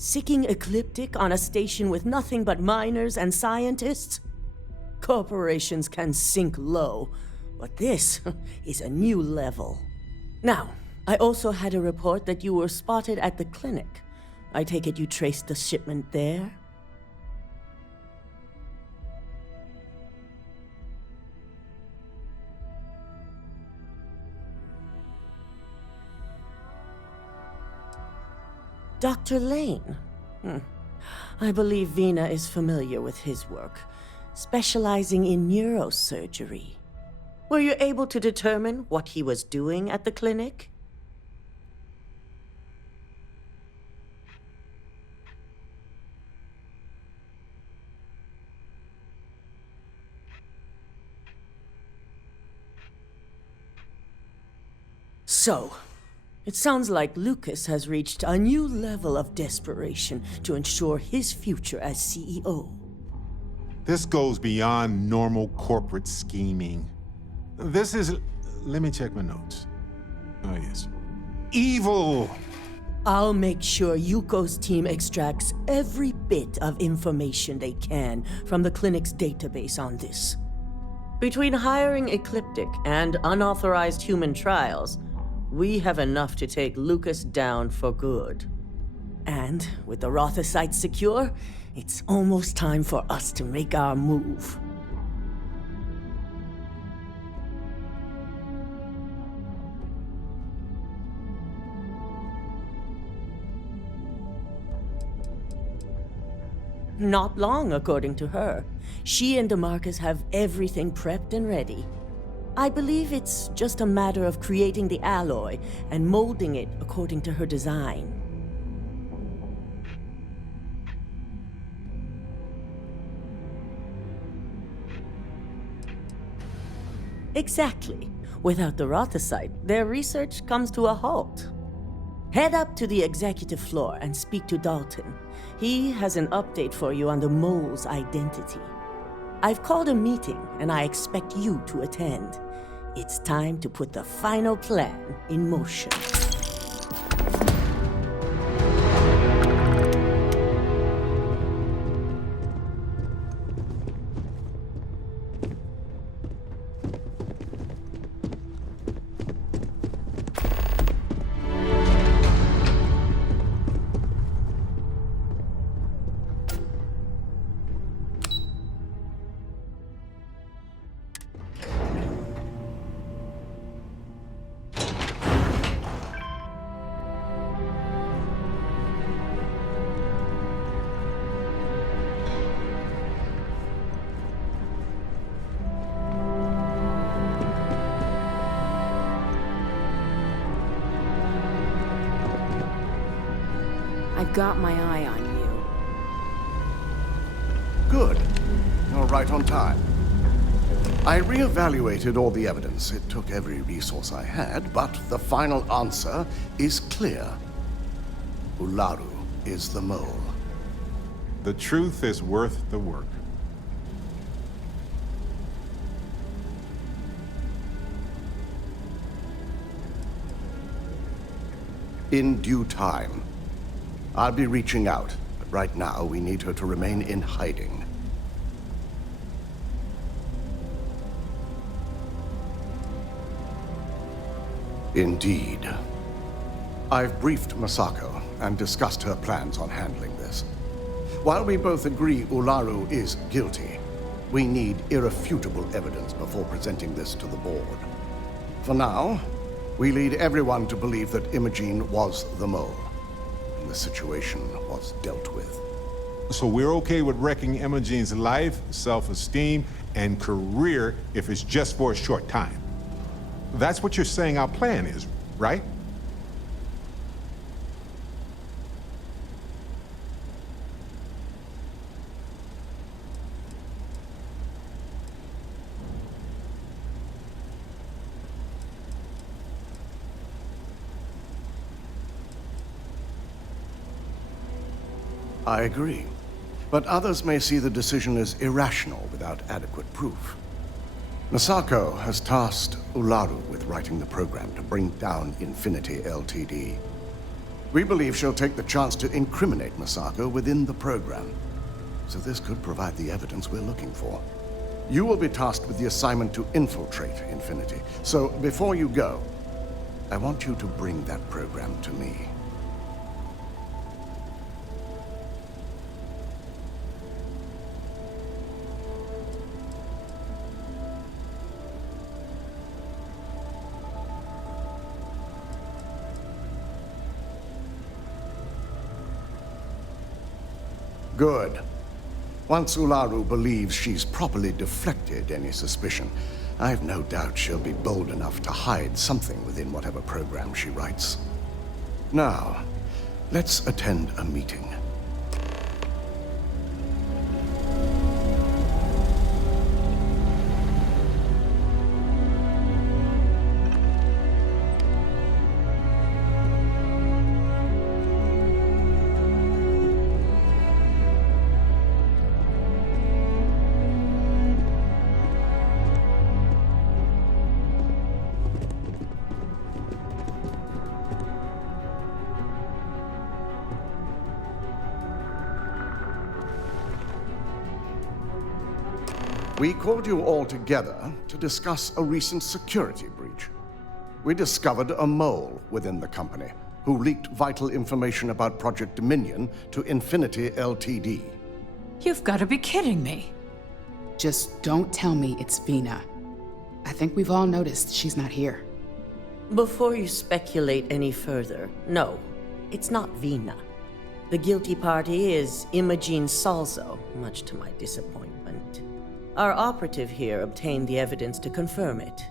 Sicking ecliptic on a station with nothing but miners and scientists? Corporations can sink low, but this is a new level. Now, I also had a report that you were spotted at the clinic. I take it you traced the shipment there? Dr. Lane? I believe Vina is familiar with his work. specializing in neurosurgery. Were you able to determine what he was doing at the clinic? So, it sounds like Lucas has reached a new level of desperation to ensure his future as CEO. This goes beyond normal corporate scheming. This is... let me check my notes. Oh, yes. Evil! I'll make sure Yuko's team extracts every bit of information they can from the clinic's database on this. Between hiring Ecliptic and unauthorized human trials, we have enough to take Lucas down for good. And with the Rotha site secure, it's almost time for us to make our move. Not long, according to her. She and DeMarcus have everything prepped and ready. I believe it's just a matter of creating the alloy and molding it according to her design. Exactly. Without the Rotha site, their research comes to a halt. Head up to the executive floor and speak to Dalton. He has an update for you on the mole's identity. I've called a meeting, and I expect you to attend. It's time to put the final plan in motion. I've got my eye on you. Good. You're right on time. I reevaluated all the evidence. It took every resource I had, but the final answer is clear. Ularu is the mole. The truth is worth the work. In due time. I'll be reaching out, but right now we need her to remain in hiding. Indeed. I've briefed Masako and discussed her plans on handling this. While we both agree Ularu is guilty, we need irrefutable evidence before presenting this to the board. For now, we lead everyone to believe that Imogene was the mole. The situation was dealt with. So we're okay with wrecking Imogene's life, self-esteem, and career if it's just for a short time. That's what you're saying our plan is, right? I agree. But others may see the decision as irrational without adequate proof. Masako has tasked Ularu with writing the program to bring down Infinity Ltd. We believe she'll take the chance to incriminate Masako within the program. So this could provide the evidence we're looking for. You will be tasked with the assignment to infiltrate Infinity. So before you go, I want you to bring that program to me. Good. Once Ularu believes she's properly deflected any suspicion, I've no doubt she'll be bold enough to hide something within whatever program she writes. Now, let's attend a meeting. We called you all together to discuss a recent security breach. We discovered a mole within the company who leaked vital information about Project Dominion to Infinity Ltd. You've got to be kidding me. Just don't tell me it's Vina. I think we've all noticed she's not here. Before you speculate any further, no, it's not Vina. The guilty party is Imogene Salzo, much to my disappointment. Our operative here obtained the evidence to confirm it.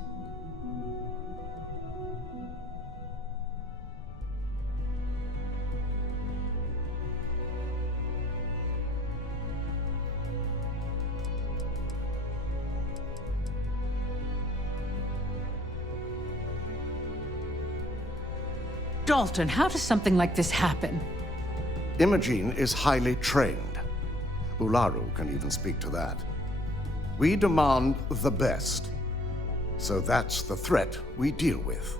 Dalton, how does something like this happen? Imogene is highly trained. Ularu can even speak to that. We demand the best. So that's the threat we deal with.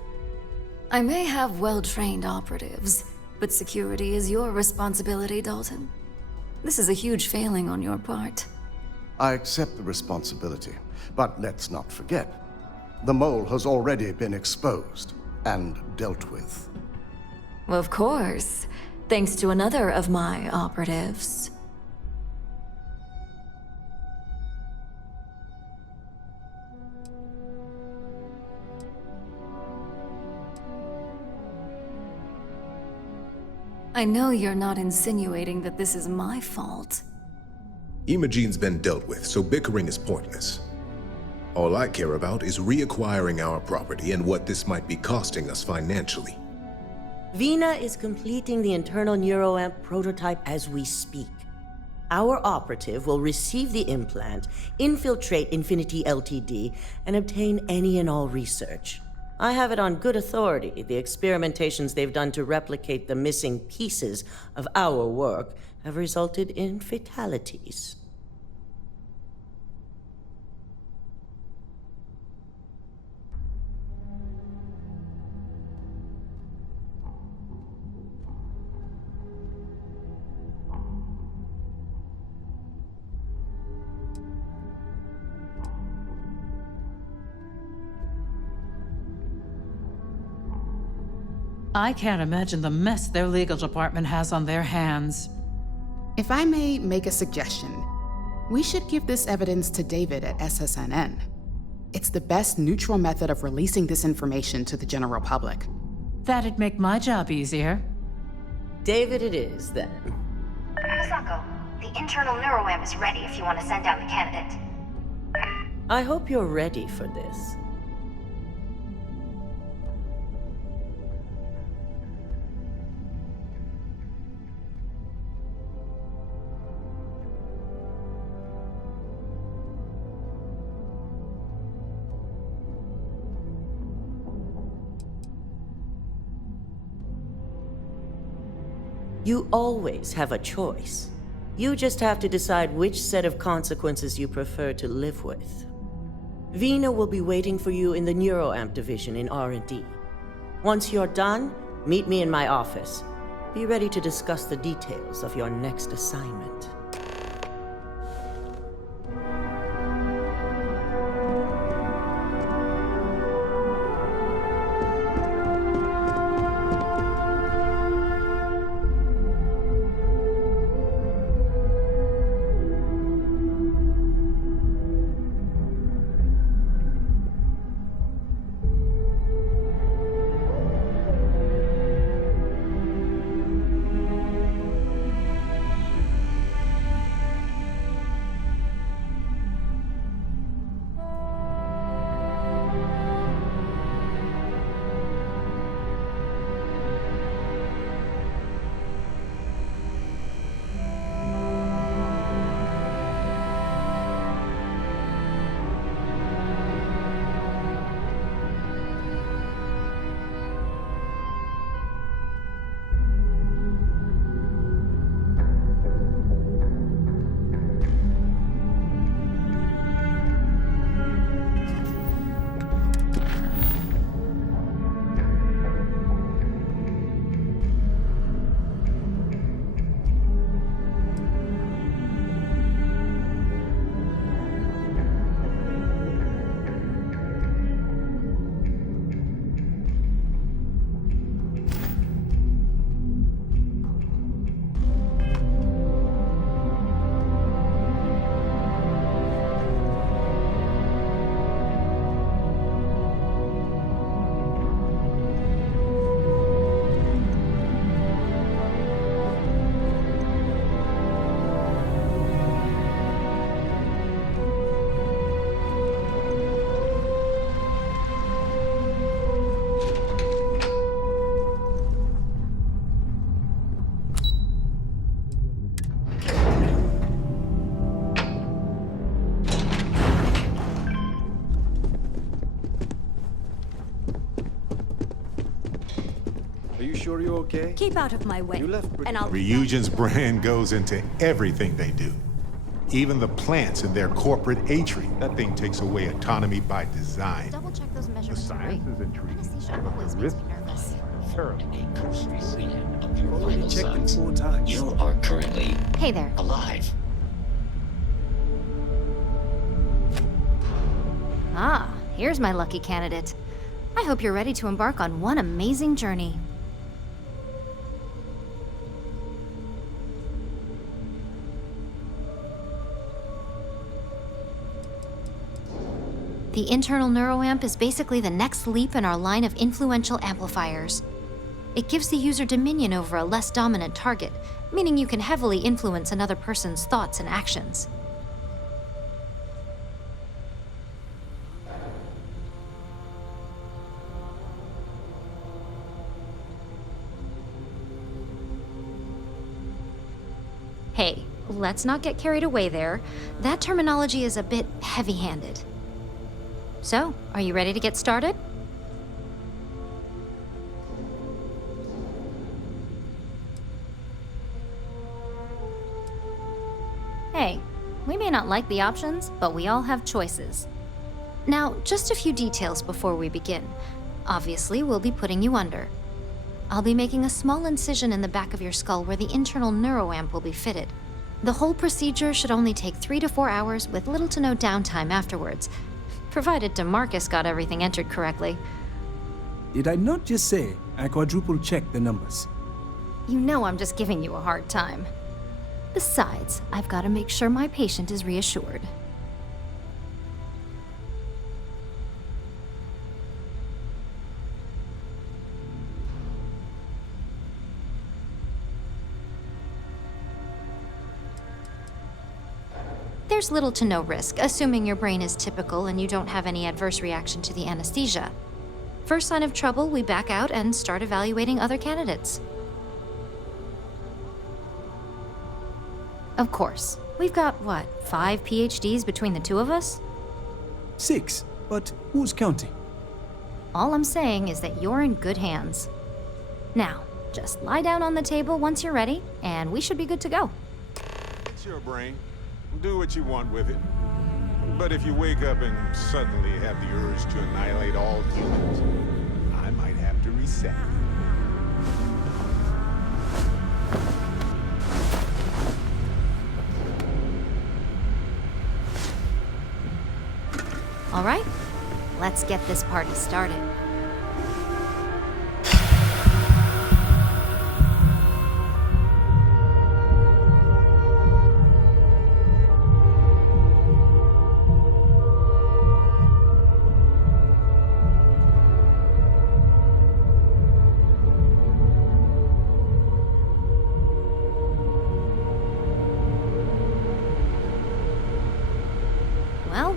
I may have well-trained operatives, but security is your responsibility, Dalton. This is a huge failing on your part. I accept the responsibility, but let's not forget, the mole has already been exposed and dealt with. Of course, thanks to another of my operatives. I know you're not insinuating that this is my fault. Imogene's been dealt with, so bickering is pointless. All I care about is reacquiring our property and what this might be costing us financially. Vina is completing the internal neuroamp prototype as we speak. Our operative will receive the implant, infiltrate Infinity Ltd, and obtain any and all research. I have it on good authority. The experimentations they've done to replicate the missing pieces of our work have resulted in fatalities. I can't imagine the mess their legal department has on their hands. If I may make a suggestion, we should give this evidence to David at SSNN. It's the best neutral method of releasing this information to the general public. That'd make my job easier. David it is, then. Masako, the internal neuroamp is ready if you want to send down the candidate. I hope you're ready for this. You always have a choice. You just have to decide which set of consequences you prefer to live with. Vina will be waiting for you in the neuroamp division in R&D. Once you're done, meet me in my office. Be ready to discuss the details of your next assignment. you sure you're okay? Keep out of my way, and I'll... Ryujin's brand goes into everything they do. Even the plants in their corporate atrium. That thing takes away autonomy by design. Double check those The measurements. science is intriguing. Anesthesia always makes me nervous. Already checked them 4 times. You are currently Hey there. alive. Ah, here's my lucky candidate. I hope you're ready to embark on one amazing journey. The internal neuroamp is basically the next leap in our line of influential amplifiers. It gives the user dominion over a less dominant target, meaning you can heavily influence another person's thoughts and actions. Hey, let's not get carried away there. That terminology is a bit heavy-handed. So, are you ready to get started? Hey, we may not like the options, but we all have choices. Now, just a few details before we begin. Obviously, we'll be putting you under. I'll be making a small incision in the back of your skull where the internal neuroamp will be fitted. The whole procedure should only take 3 to 4 hours with little to no downtime afterwards, provided DeMarcus got everything entered correctly. Did I not just say I quadruple-checked the numbers? You know I'm just giving you a hard time. Besides, I've got to make sure my patient is reassured. There's little to no risk, assuming your brain is typical and you don't have any adverse reaction to the anesthesia. First sign of trouble, we back out and start evaluating other candidates. Of course. We've got, what, 5 PhDs between the two of us? 6, but who's counting? All I'm saying is that you're in good hands. Now, just lie down on the table once you're ready, and we should be good to go. It's your brain. Do what you want with it. But if you wake up and suddenly have the urge to annihilate all humans, I might have to reset. All right, let's get this party started.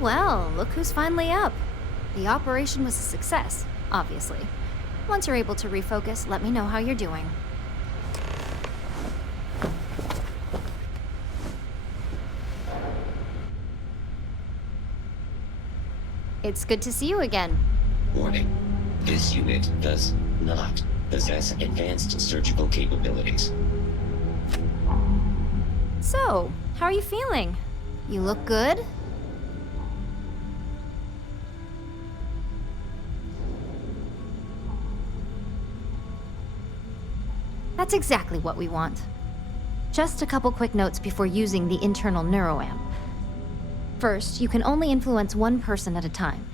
Well, look who's finally up. The operation was a success, obviously. Once you're able to refocus, let me know how you're doing. It's good to see you again. Warning. This unit does not possess advanced surgical capabilities. So, how are you feeling? You look good? That's exactly what we want. Just a couple quick notes before using the internal neuroamp. First, you can only influence one person at a time.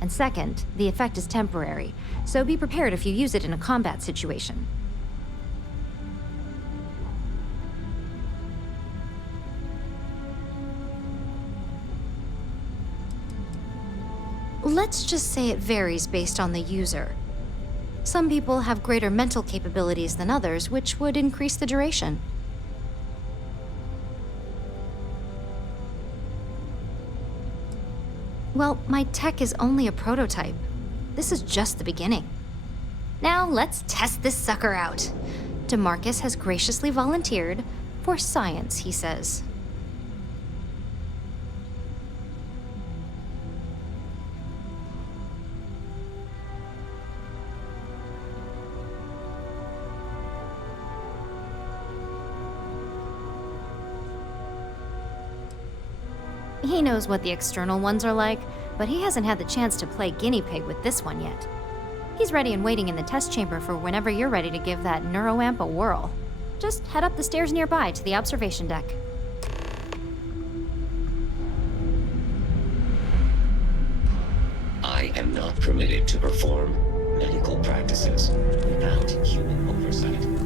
And second, the effect is temporary, so be prepared if you use it in a combat situation. Let's just say it varies based on the user. Some people have greater mental capabilities than others, which would increase the duration. Well, my tech is only a prototype. This is just the beginning. Now let's test this sucker out. DeMarcus has graciously volunteered for science, he says. He knows what the external ones are like, but he hasn't had the chance to play guinea pig with this one yet. He's ready and waiting in the test chamber for whenever you're ready to give that neuroamp a whirl. Just head up the stairs nearby to the observation deck. I am not permitted to perform medical practices without human oversight.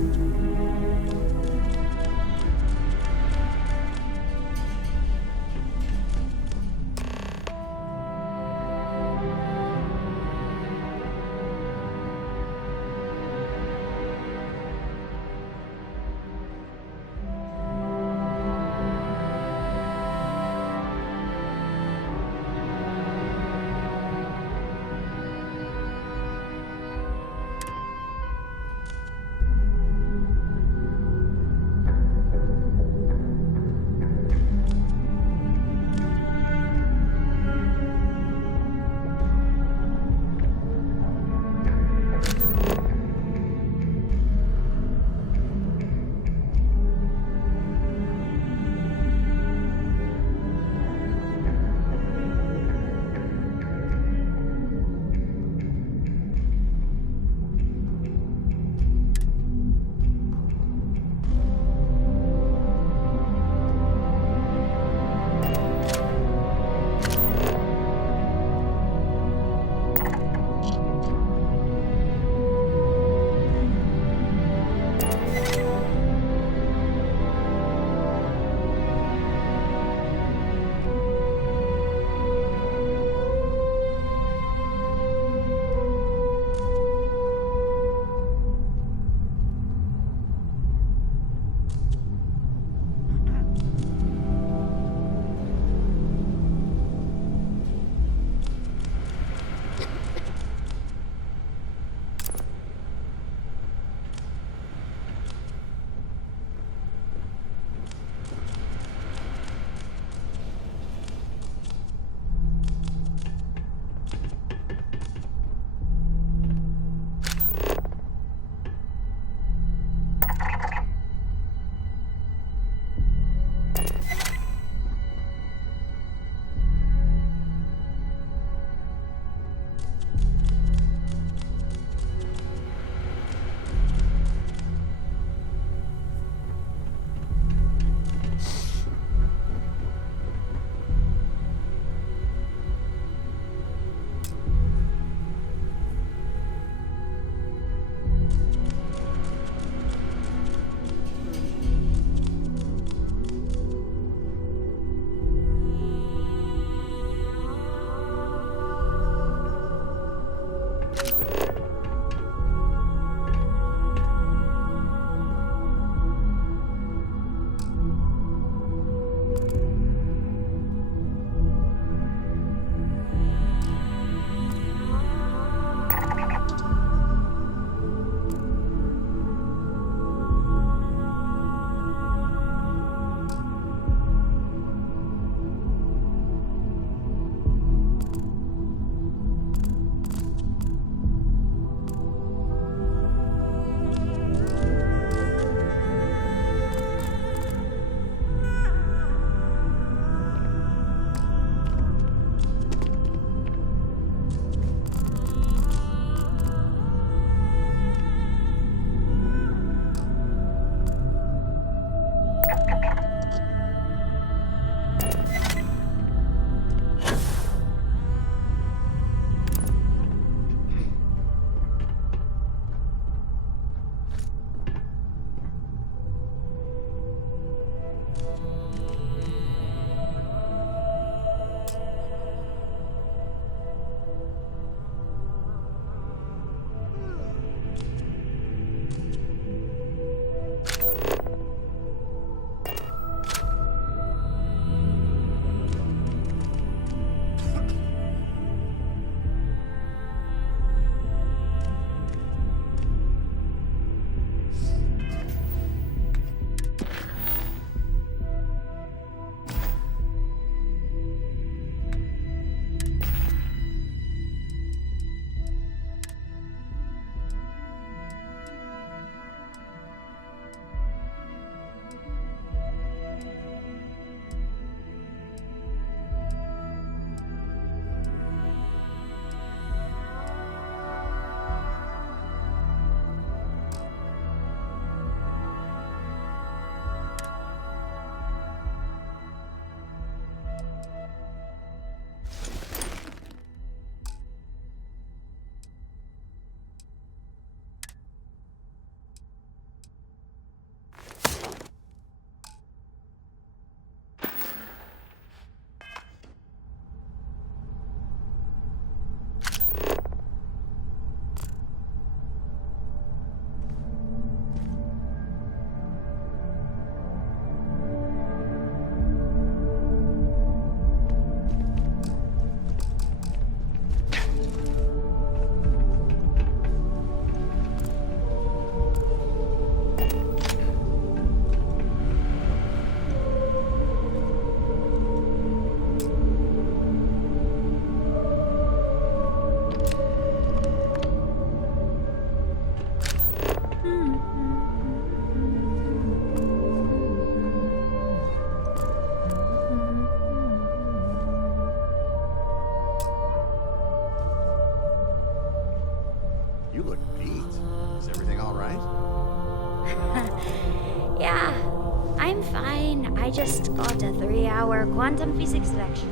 just got a 3-hour quantum physics lecture.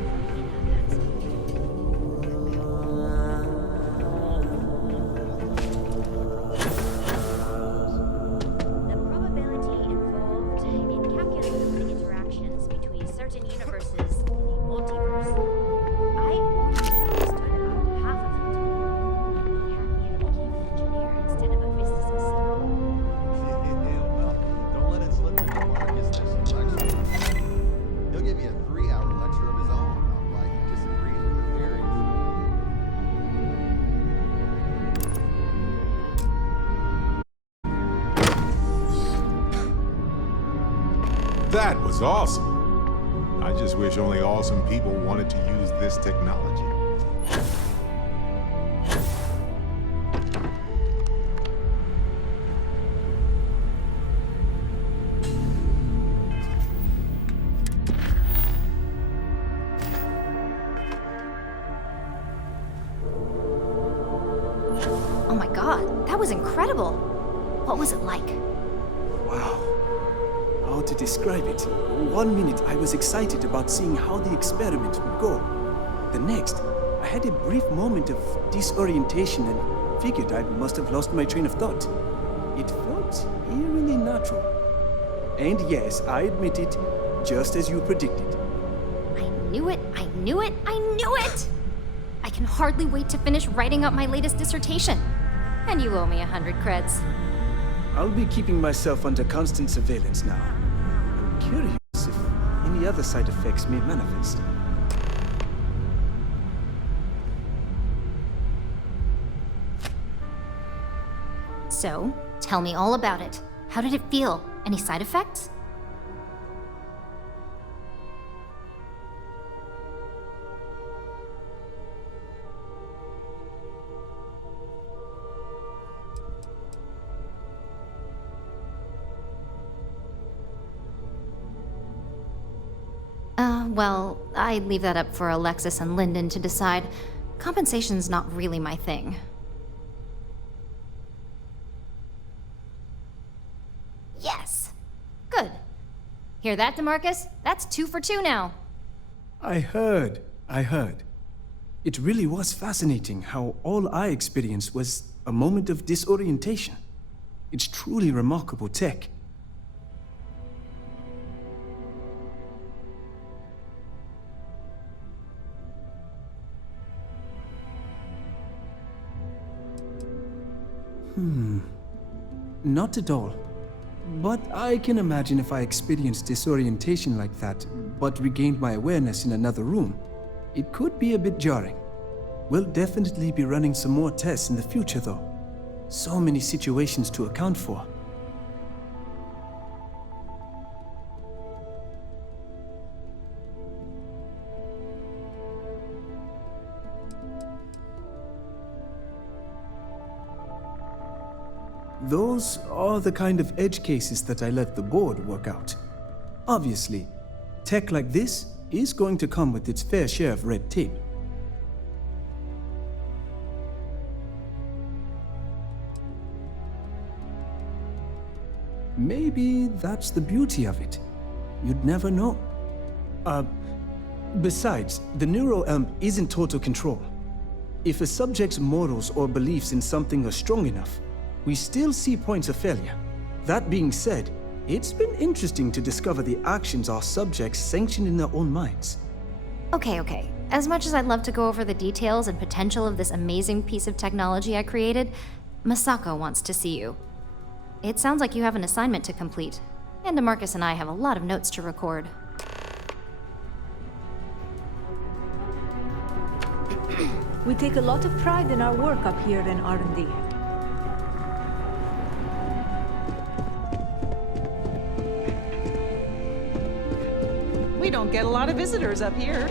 The probability involved in calculating the interactions between certain universes in the multiverse. I only understood about half of it. Yeah, you became an engineer instead of a physicist. Don't let it slip into Marcus there's some lecture. He'll give you a 3-hour lecture of his own about why he disagrees with the theories. That was awesome. I just wish only awesome people wanted to use this technology. Oh my god, that was incredible. What was it like? Wow. How to describe it? 1 minute I was excited about seeing how the experiment would go. The next, I had a brief moment of disorientation and figured I must have lost my train of thought. It felt eerily natural. And yes, I admit it, just as you predicted. I knew it, I knew it, I knew it! I can hardly wait to finish writing up my latest dissertation. And you owe me 100 creds. I'll be keeping myself under constant surveillance now. I'm curious if any other side effects may manifest. So, tell me all about it. How did it feel? Any side effects? Well, I'd leave that up for Alexis and Lyndon to decide. Compensation's not really my thing. Yes! Good. Hear that, DeMarcus? That's 2 for 2 now. I heard. It really was fascinating how all I experienced was a moment of disorientation. It's truly remarkable tech. Not at all. But I can imagine if I experienced disorientation like that, but regained my awareness in another room, it could be a bit jarring. We'll definitely be running some more tests in the future, though. So many situations to account for. Those are the kind of edge cases that I let the board work out. Obviously, tech like this is going to come with its fair share of red tape. Maybe that's the beauty of it. You'd never know. Besides, the neuroelm isn't total control. If a subject's morals or beliefs in something are strong enough, we still see points of failure. That being said, it's been interesting to discover the actions our subjects sanction in their own minds. Okay. As much as I'd love to go over the details and potential of this amazing piece of technology I created, Masako wants to see you. It sounds like you have an assignment to complete, and DeMarcus and I have a lot of notes to record. We take a lot of pride in our work up here in R&D. We don't get a lot of visitors up here.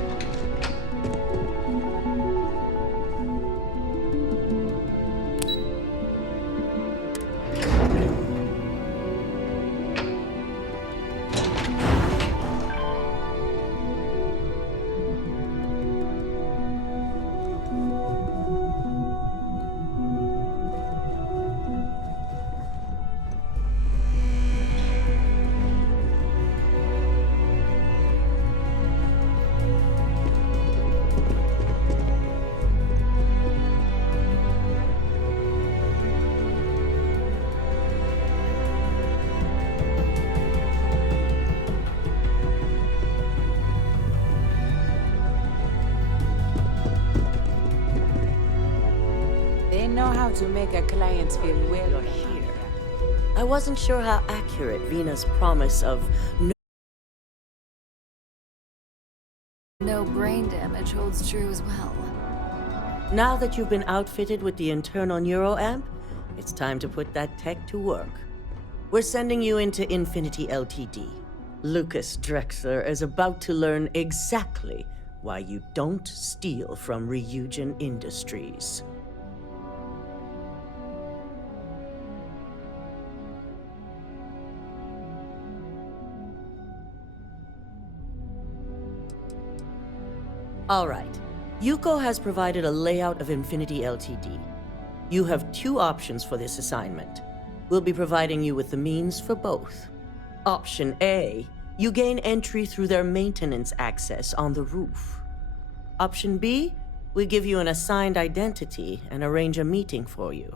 know how to make a client feel welcome here. I wasn't sure how accurate Vina's promise of No brain damage holds true as well. Now that you've been outfitted with the internal neuroamp, it's time to put that tech to work. We're sending you into Infinity Ltd. Lucas Drexler is about to learn exactly why you don't steal from Ryujin Industries. All right. Yuko has provided a layout of Infinity Ltd. You have two options for this assignment. We'll be providing you with the means for both. Option A, you gain entry through their maintenance access on the roof. Option B, we give you an assigned identity and arrange a meeting for you.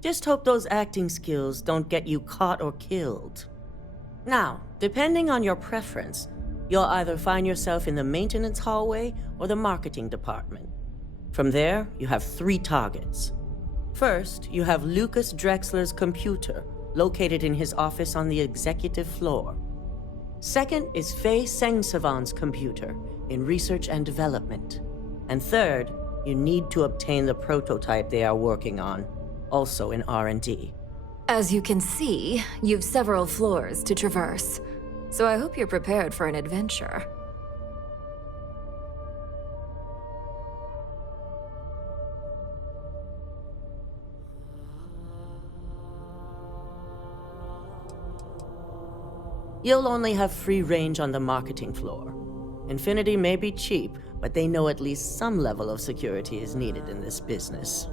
Just hope those acting skills don't get you caught or killed. Now, depending on your preference, you'll either find yourself in the maintenance hallway or the marketing department. From there, you have 3 targets. First, you have Lucas Drexler's computer, located in his office on the executive floor. Second is Faye Sengsavan's computer, in research and development. And third, you need to obtain the prototype they are working on, also in R&D. As you can see, you've several floors to traverse, so I hope you're prepared for an adventure. You'll only have free range on the marketing floor. Infinity may be cheap, but they know at least some level of security is needed in this business.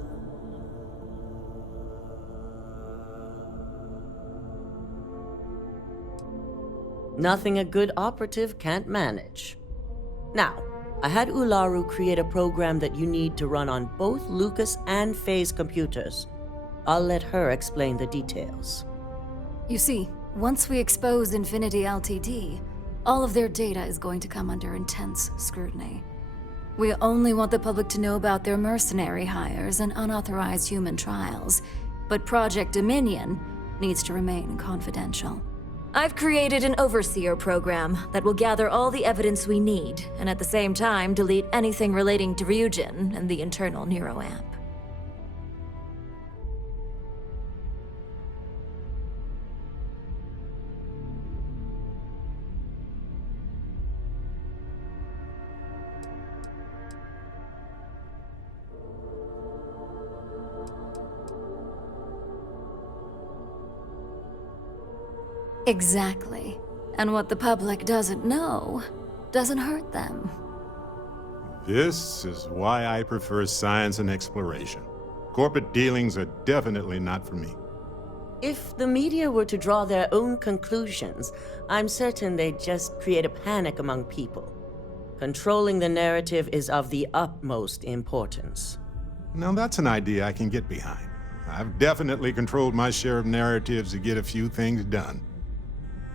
Nothing a good operative can't manage. Now, I had Ularu create a program that you need to run on both Lucas and Faye's computers. I'll let her explain the details. You see, once we expose Infinity Ltd., all of their data is going to come under intense scrutiny. We only want the public to know about their mercenary hires and unauthorized human trials, but Project Dominion needs to remain confidential. I've created an overseer program that will gather all the evidence we need, and at the same time delete anything relating to Ryujin and the internal neuroamp. Exactly. And what the public doesn't know doesn't hurt them. This is why I prefer science and exploration. Corporate dealings are definitely not for me. If the media were to draw their own conclusions, I'm certain they'd just create a panic among people. Controlling the narrative is of the utmost importance. Now that's an idea I can get behind. I've definitely controlled my share of narratives to get a few things done.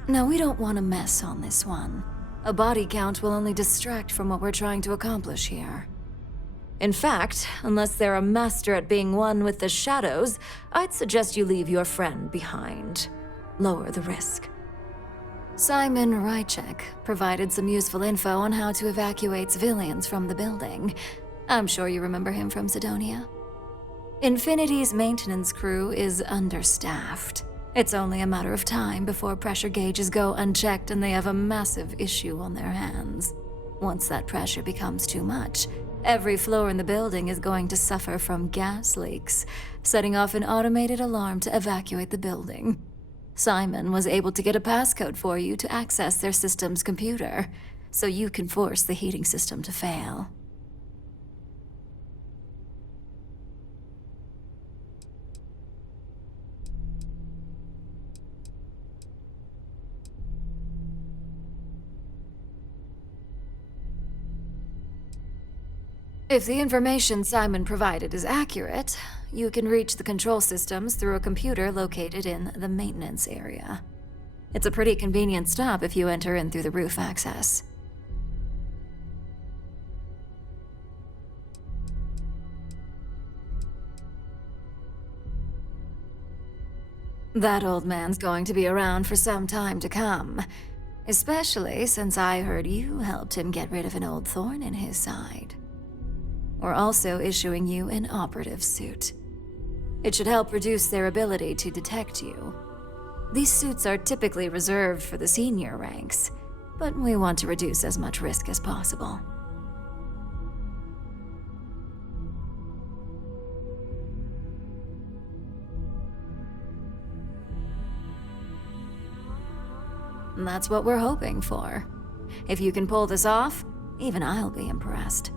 No, we don't want to mess on this one. A body count will only distract from what we're trying to accomplish here. In fact, unless they're a master at being one with the shadows, I'd suggest you leave your friend behind. Lower the risk. Simon Rychek provided some useful info on how to evacuate civilians from the building. I'm sure you remember him from Sidonia. Infinity's maintenance crew is understaffed. It's only a matter of time before pressure gauges go unchecked and they have a massive issue on their hands. Once that pressure becomes too much, every floor in the building is going to suffer from gas leaks, setting off an automated alarm to evacuate the building. Simon was able to get a passcode for you to access their system's computer, so you can force the heating system to fail. If the information Simon provided is accurate, you can reach the control systems through a computer located in the maintenance area. It's a pretty convenient stop if you enter in through the roof access. That old man's going to be around for some time to come, especially since I heard you helped him get rid of an old thorn in his side. We're also issuing you an operative suit. It should help reduce their ability to detect you. These suits are typically reserved for the senior ranks, but we want to reduce as much risk as possible. That's what we're hoping for. If you can pull this off, even I'll be impressed.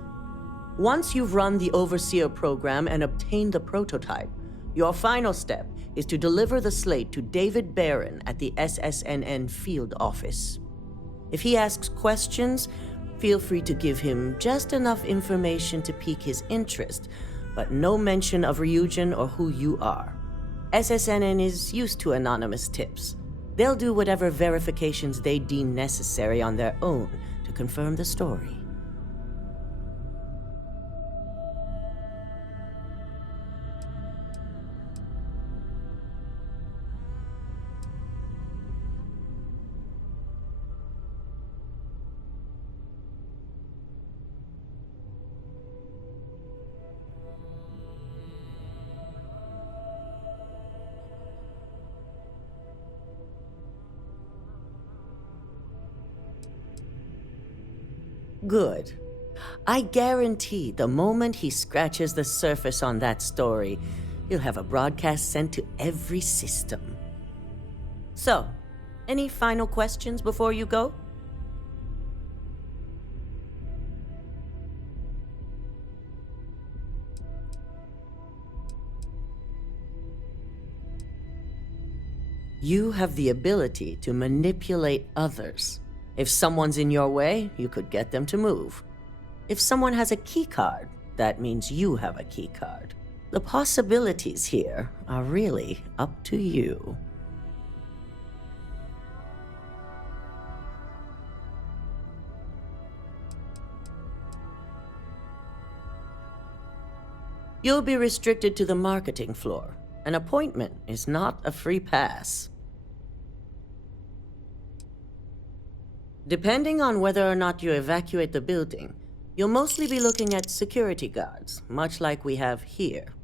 Once you've run the Overseer program and obtained the prototype, your final step is to deliver the slate to David Barron at the SSNN field office. If he asks questions, feel free to give him just enough information to pique his interest, but no mention of Ryujin or who you are. SSNN is used to anonymous tips. They'll do whatever verifications they deem necessary on their own to confirm the story. Good. I guarantee the moment he scratches the surface on that story, you'll have a broadcast sent to every system. So, any final questions before you go? You have the ability to manipulate others. If someone's in your way, you could get them to move. If someone has a keycard, that means you have a keycard. The possibilities here are really up to you. You'll be restricted to the marketing floor. An appointment is not a free pass. Depending on whether or not you evacuate the building, you'll mostly be looking at security guards, much like we have here.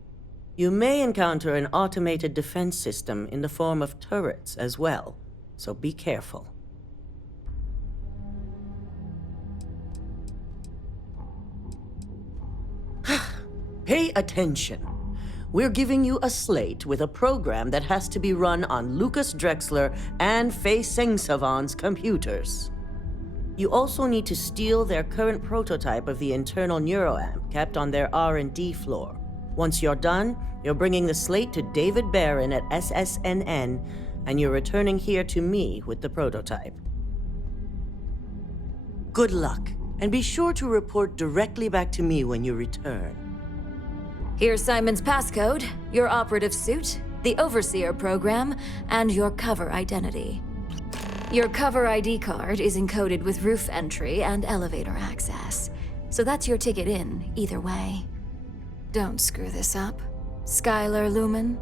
You may encounter an automated defense system in the form of turrets as well, so be careful. Pay attention. We're giving you a slate with a program that has to be run on Lucas Drexler and Fei Sengsavan's computers. You also need to steal their current prototype of the internal neuroamp kept on their R&D floor. Once you're done, you're bringing the slate to David Barron at SSNN, and you're returning here to me with the prototype. Good luck, and be sure to report directly back to me when you return. Here's Simon's passcode, your operative suit, the Overseer program, and your cover identity. Your cover ID card is encoded with roof entry and elevator access, so that's your ticket in, either way. Don't screw this up, Skylar Lumen.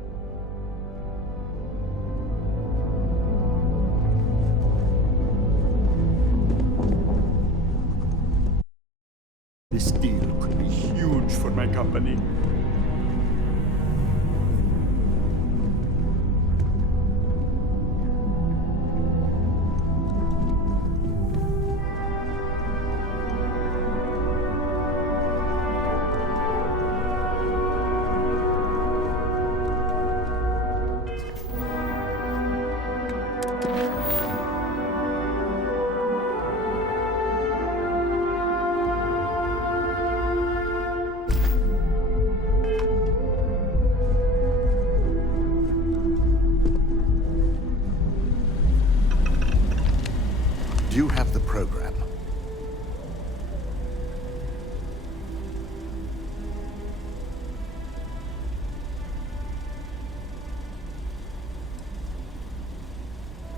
This deal could be huge for my company.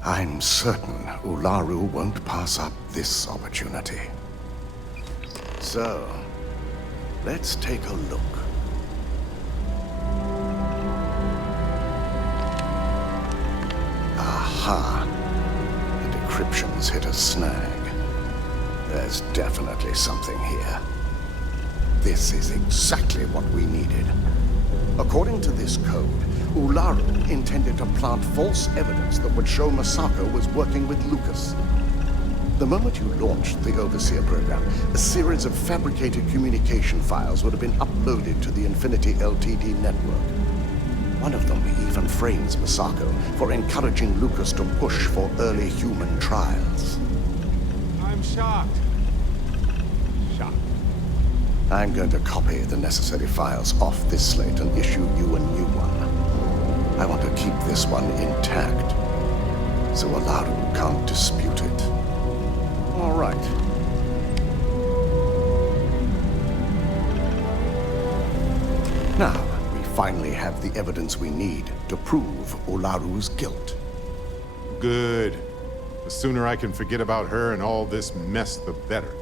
I'm certain Ularu won't pass up this opportunity. So, let's take a look. Aha! The decryption's hit a snag. There's definitely something here. This is exactly what we needed. According to this code, Ularu intended to plant false evidence that would show Masako was working with Lucas. The moment you launched the Overseer program, a series of fabricated communication files would have been uploaded to the Infinity LTD network. One of them even frames Masako for encouraging Lucas to push for early human trials. I'm shocked. I'm going to copy the necessary files off this slate and issue you a new one. I want to keep this one intact, so Ularu can't dispute it. All right. Now, we finally have the evidence we need to prove Ularu's guilt. Good. The sooner I can forget about her and all this mess, the better.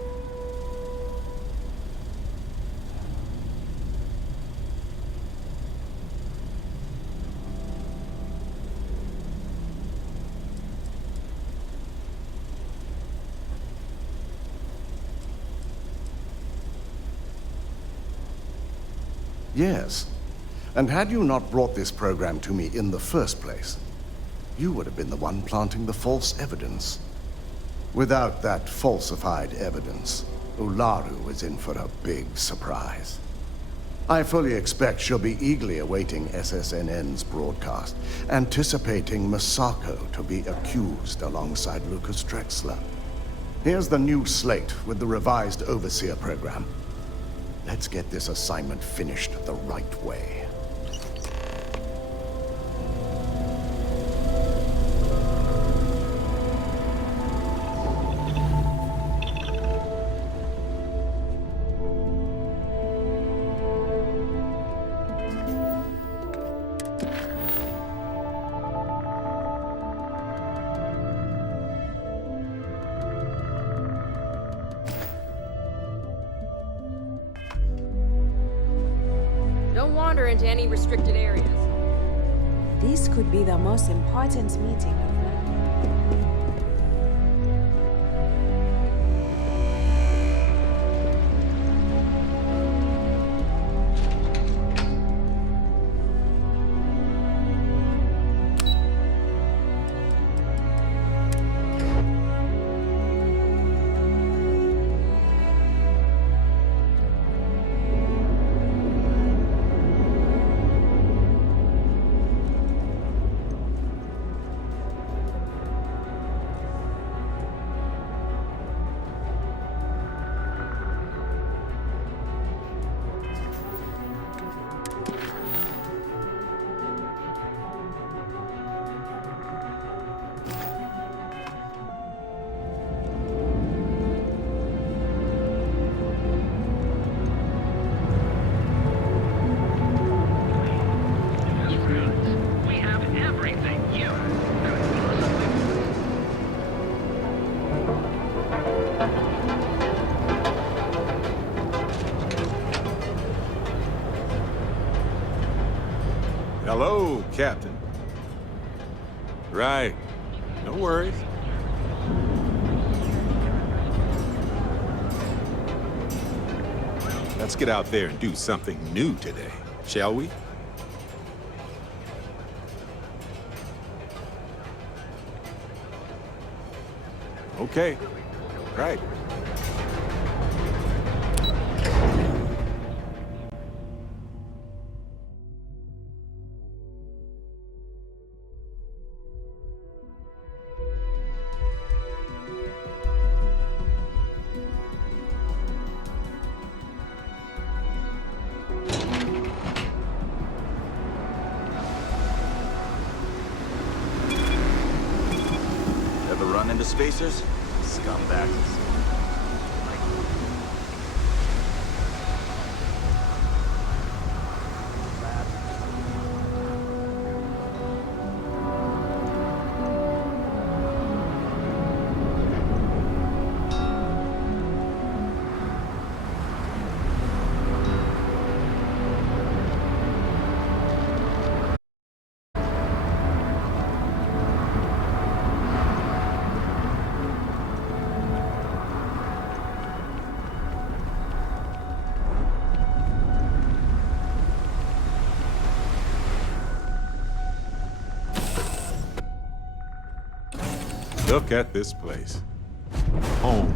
Yes. And had you not brought this program to me in the first place, you would have been the one planting the false evidence. Without that falsified evidence, Ularu is in for a big surprise. I fully expect she'll be eagerly awaiting SSNN's broadcast, anticipating Masako to be accused alongside Lucas Drexler. Here's the new slate with the revised Overseer program. Let's get this assignment finished the right way. Don't wander into any restricted areas. This could be the most important meeting of the night. Hello, Captain. Right. No worries. Let's get out there and do something new today, shall we? Okay. Right. Ever run into spacers? Scumbags. Look at this place. Home.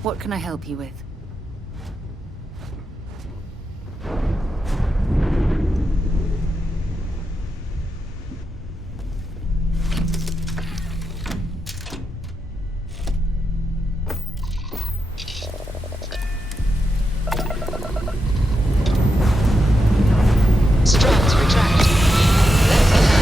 What can I help you with? Struts retract. Left hand.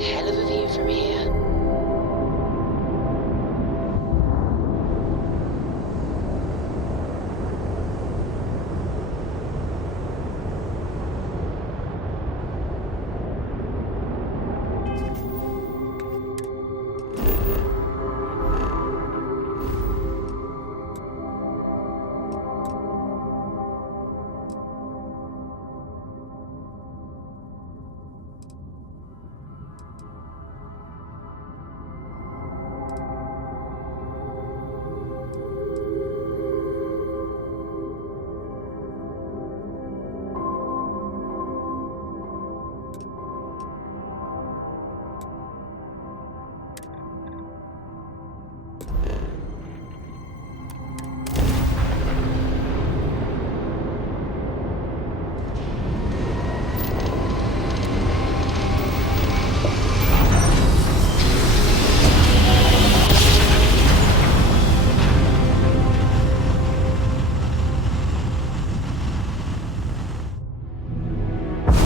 Hell of a view from here.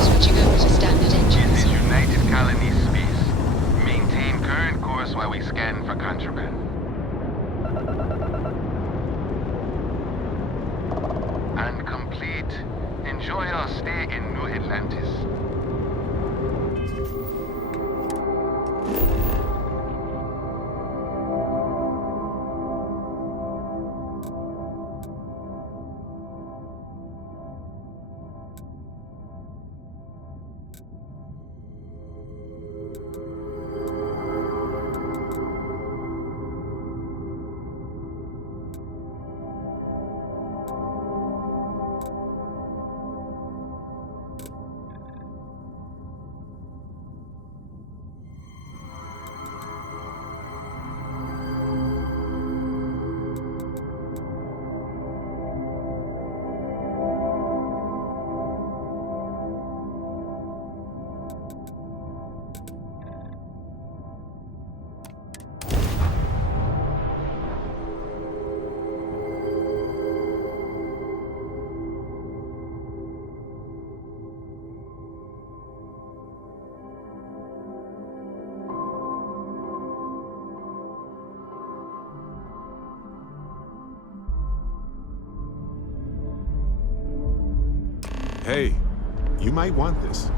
Switching over to standard engines. This is United Colony Space. Maintain current course while we scan for contraband. And complete. Enjoy our stay in New Atlantis. Hey, you might want this.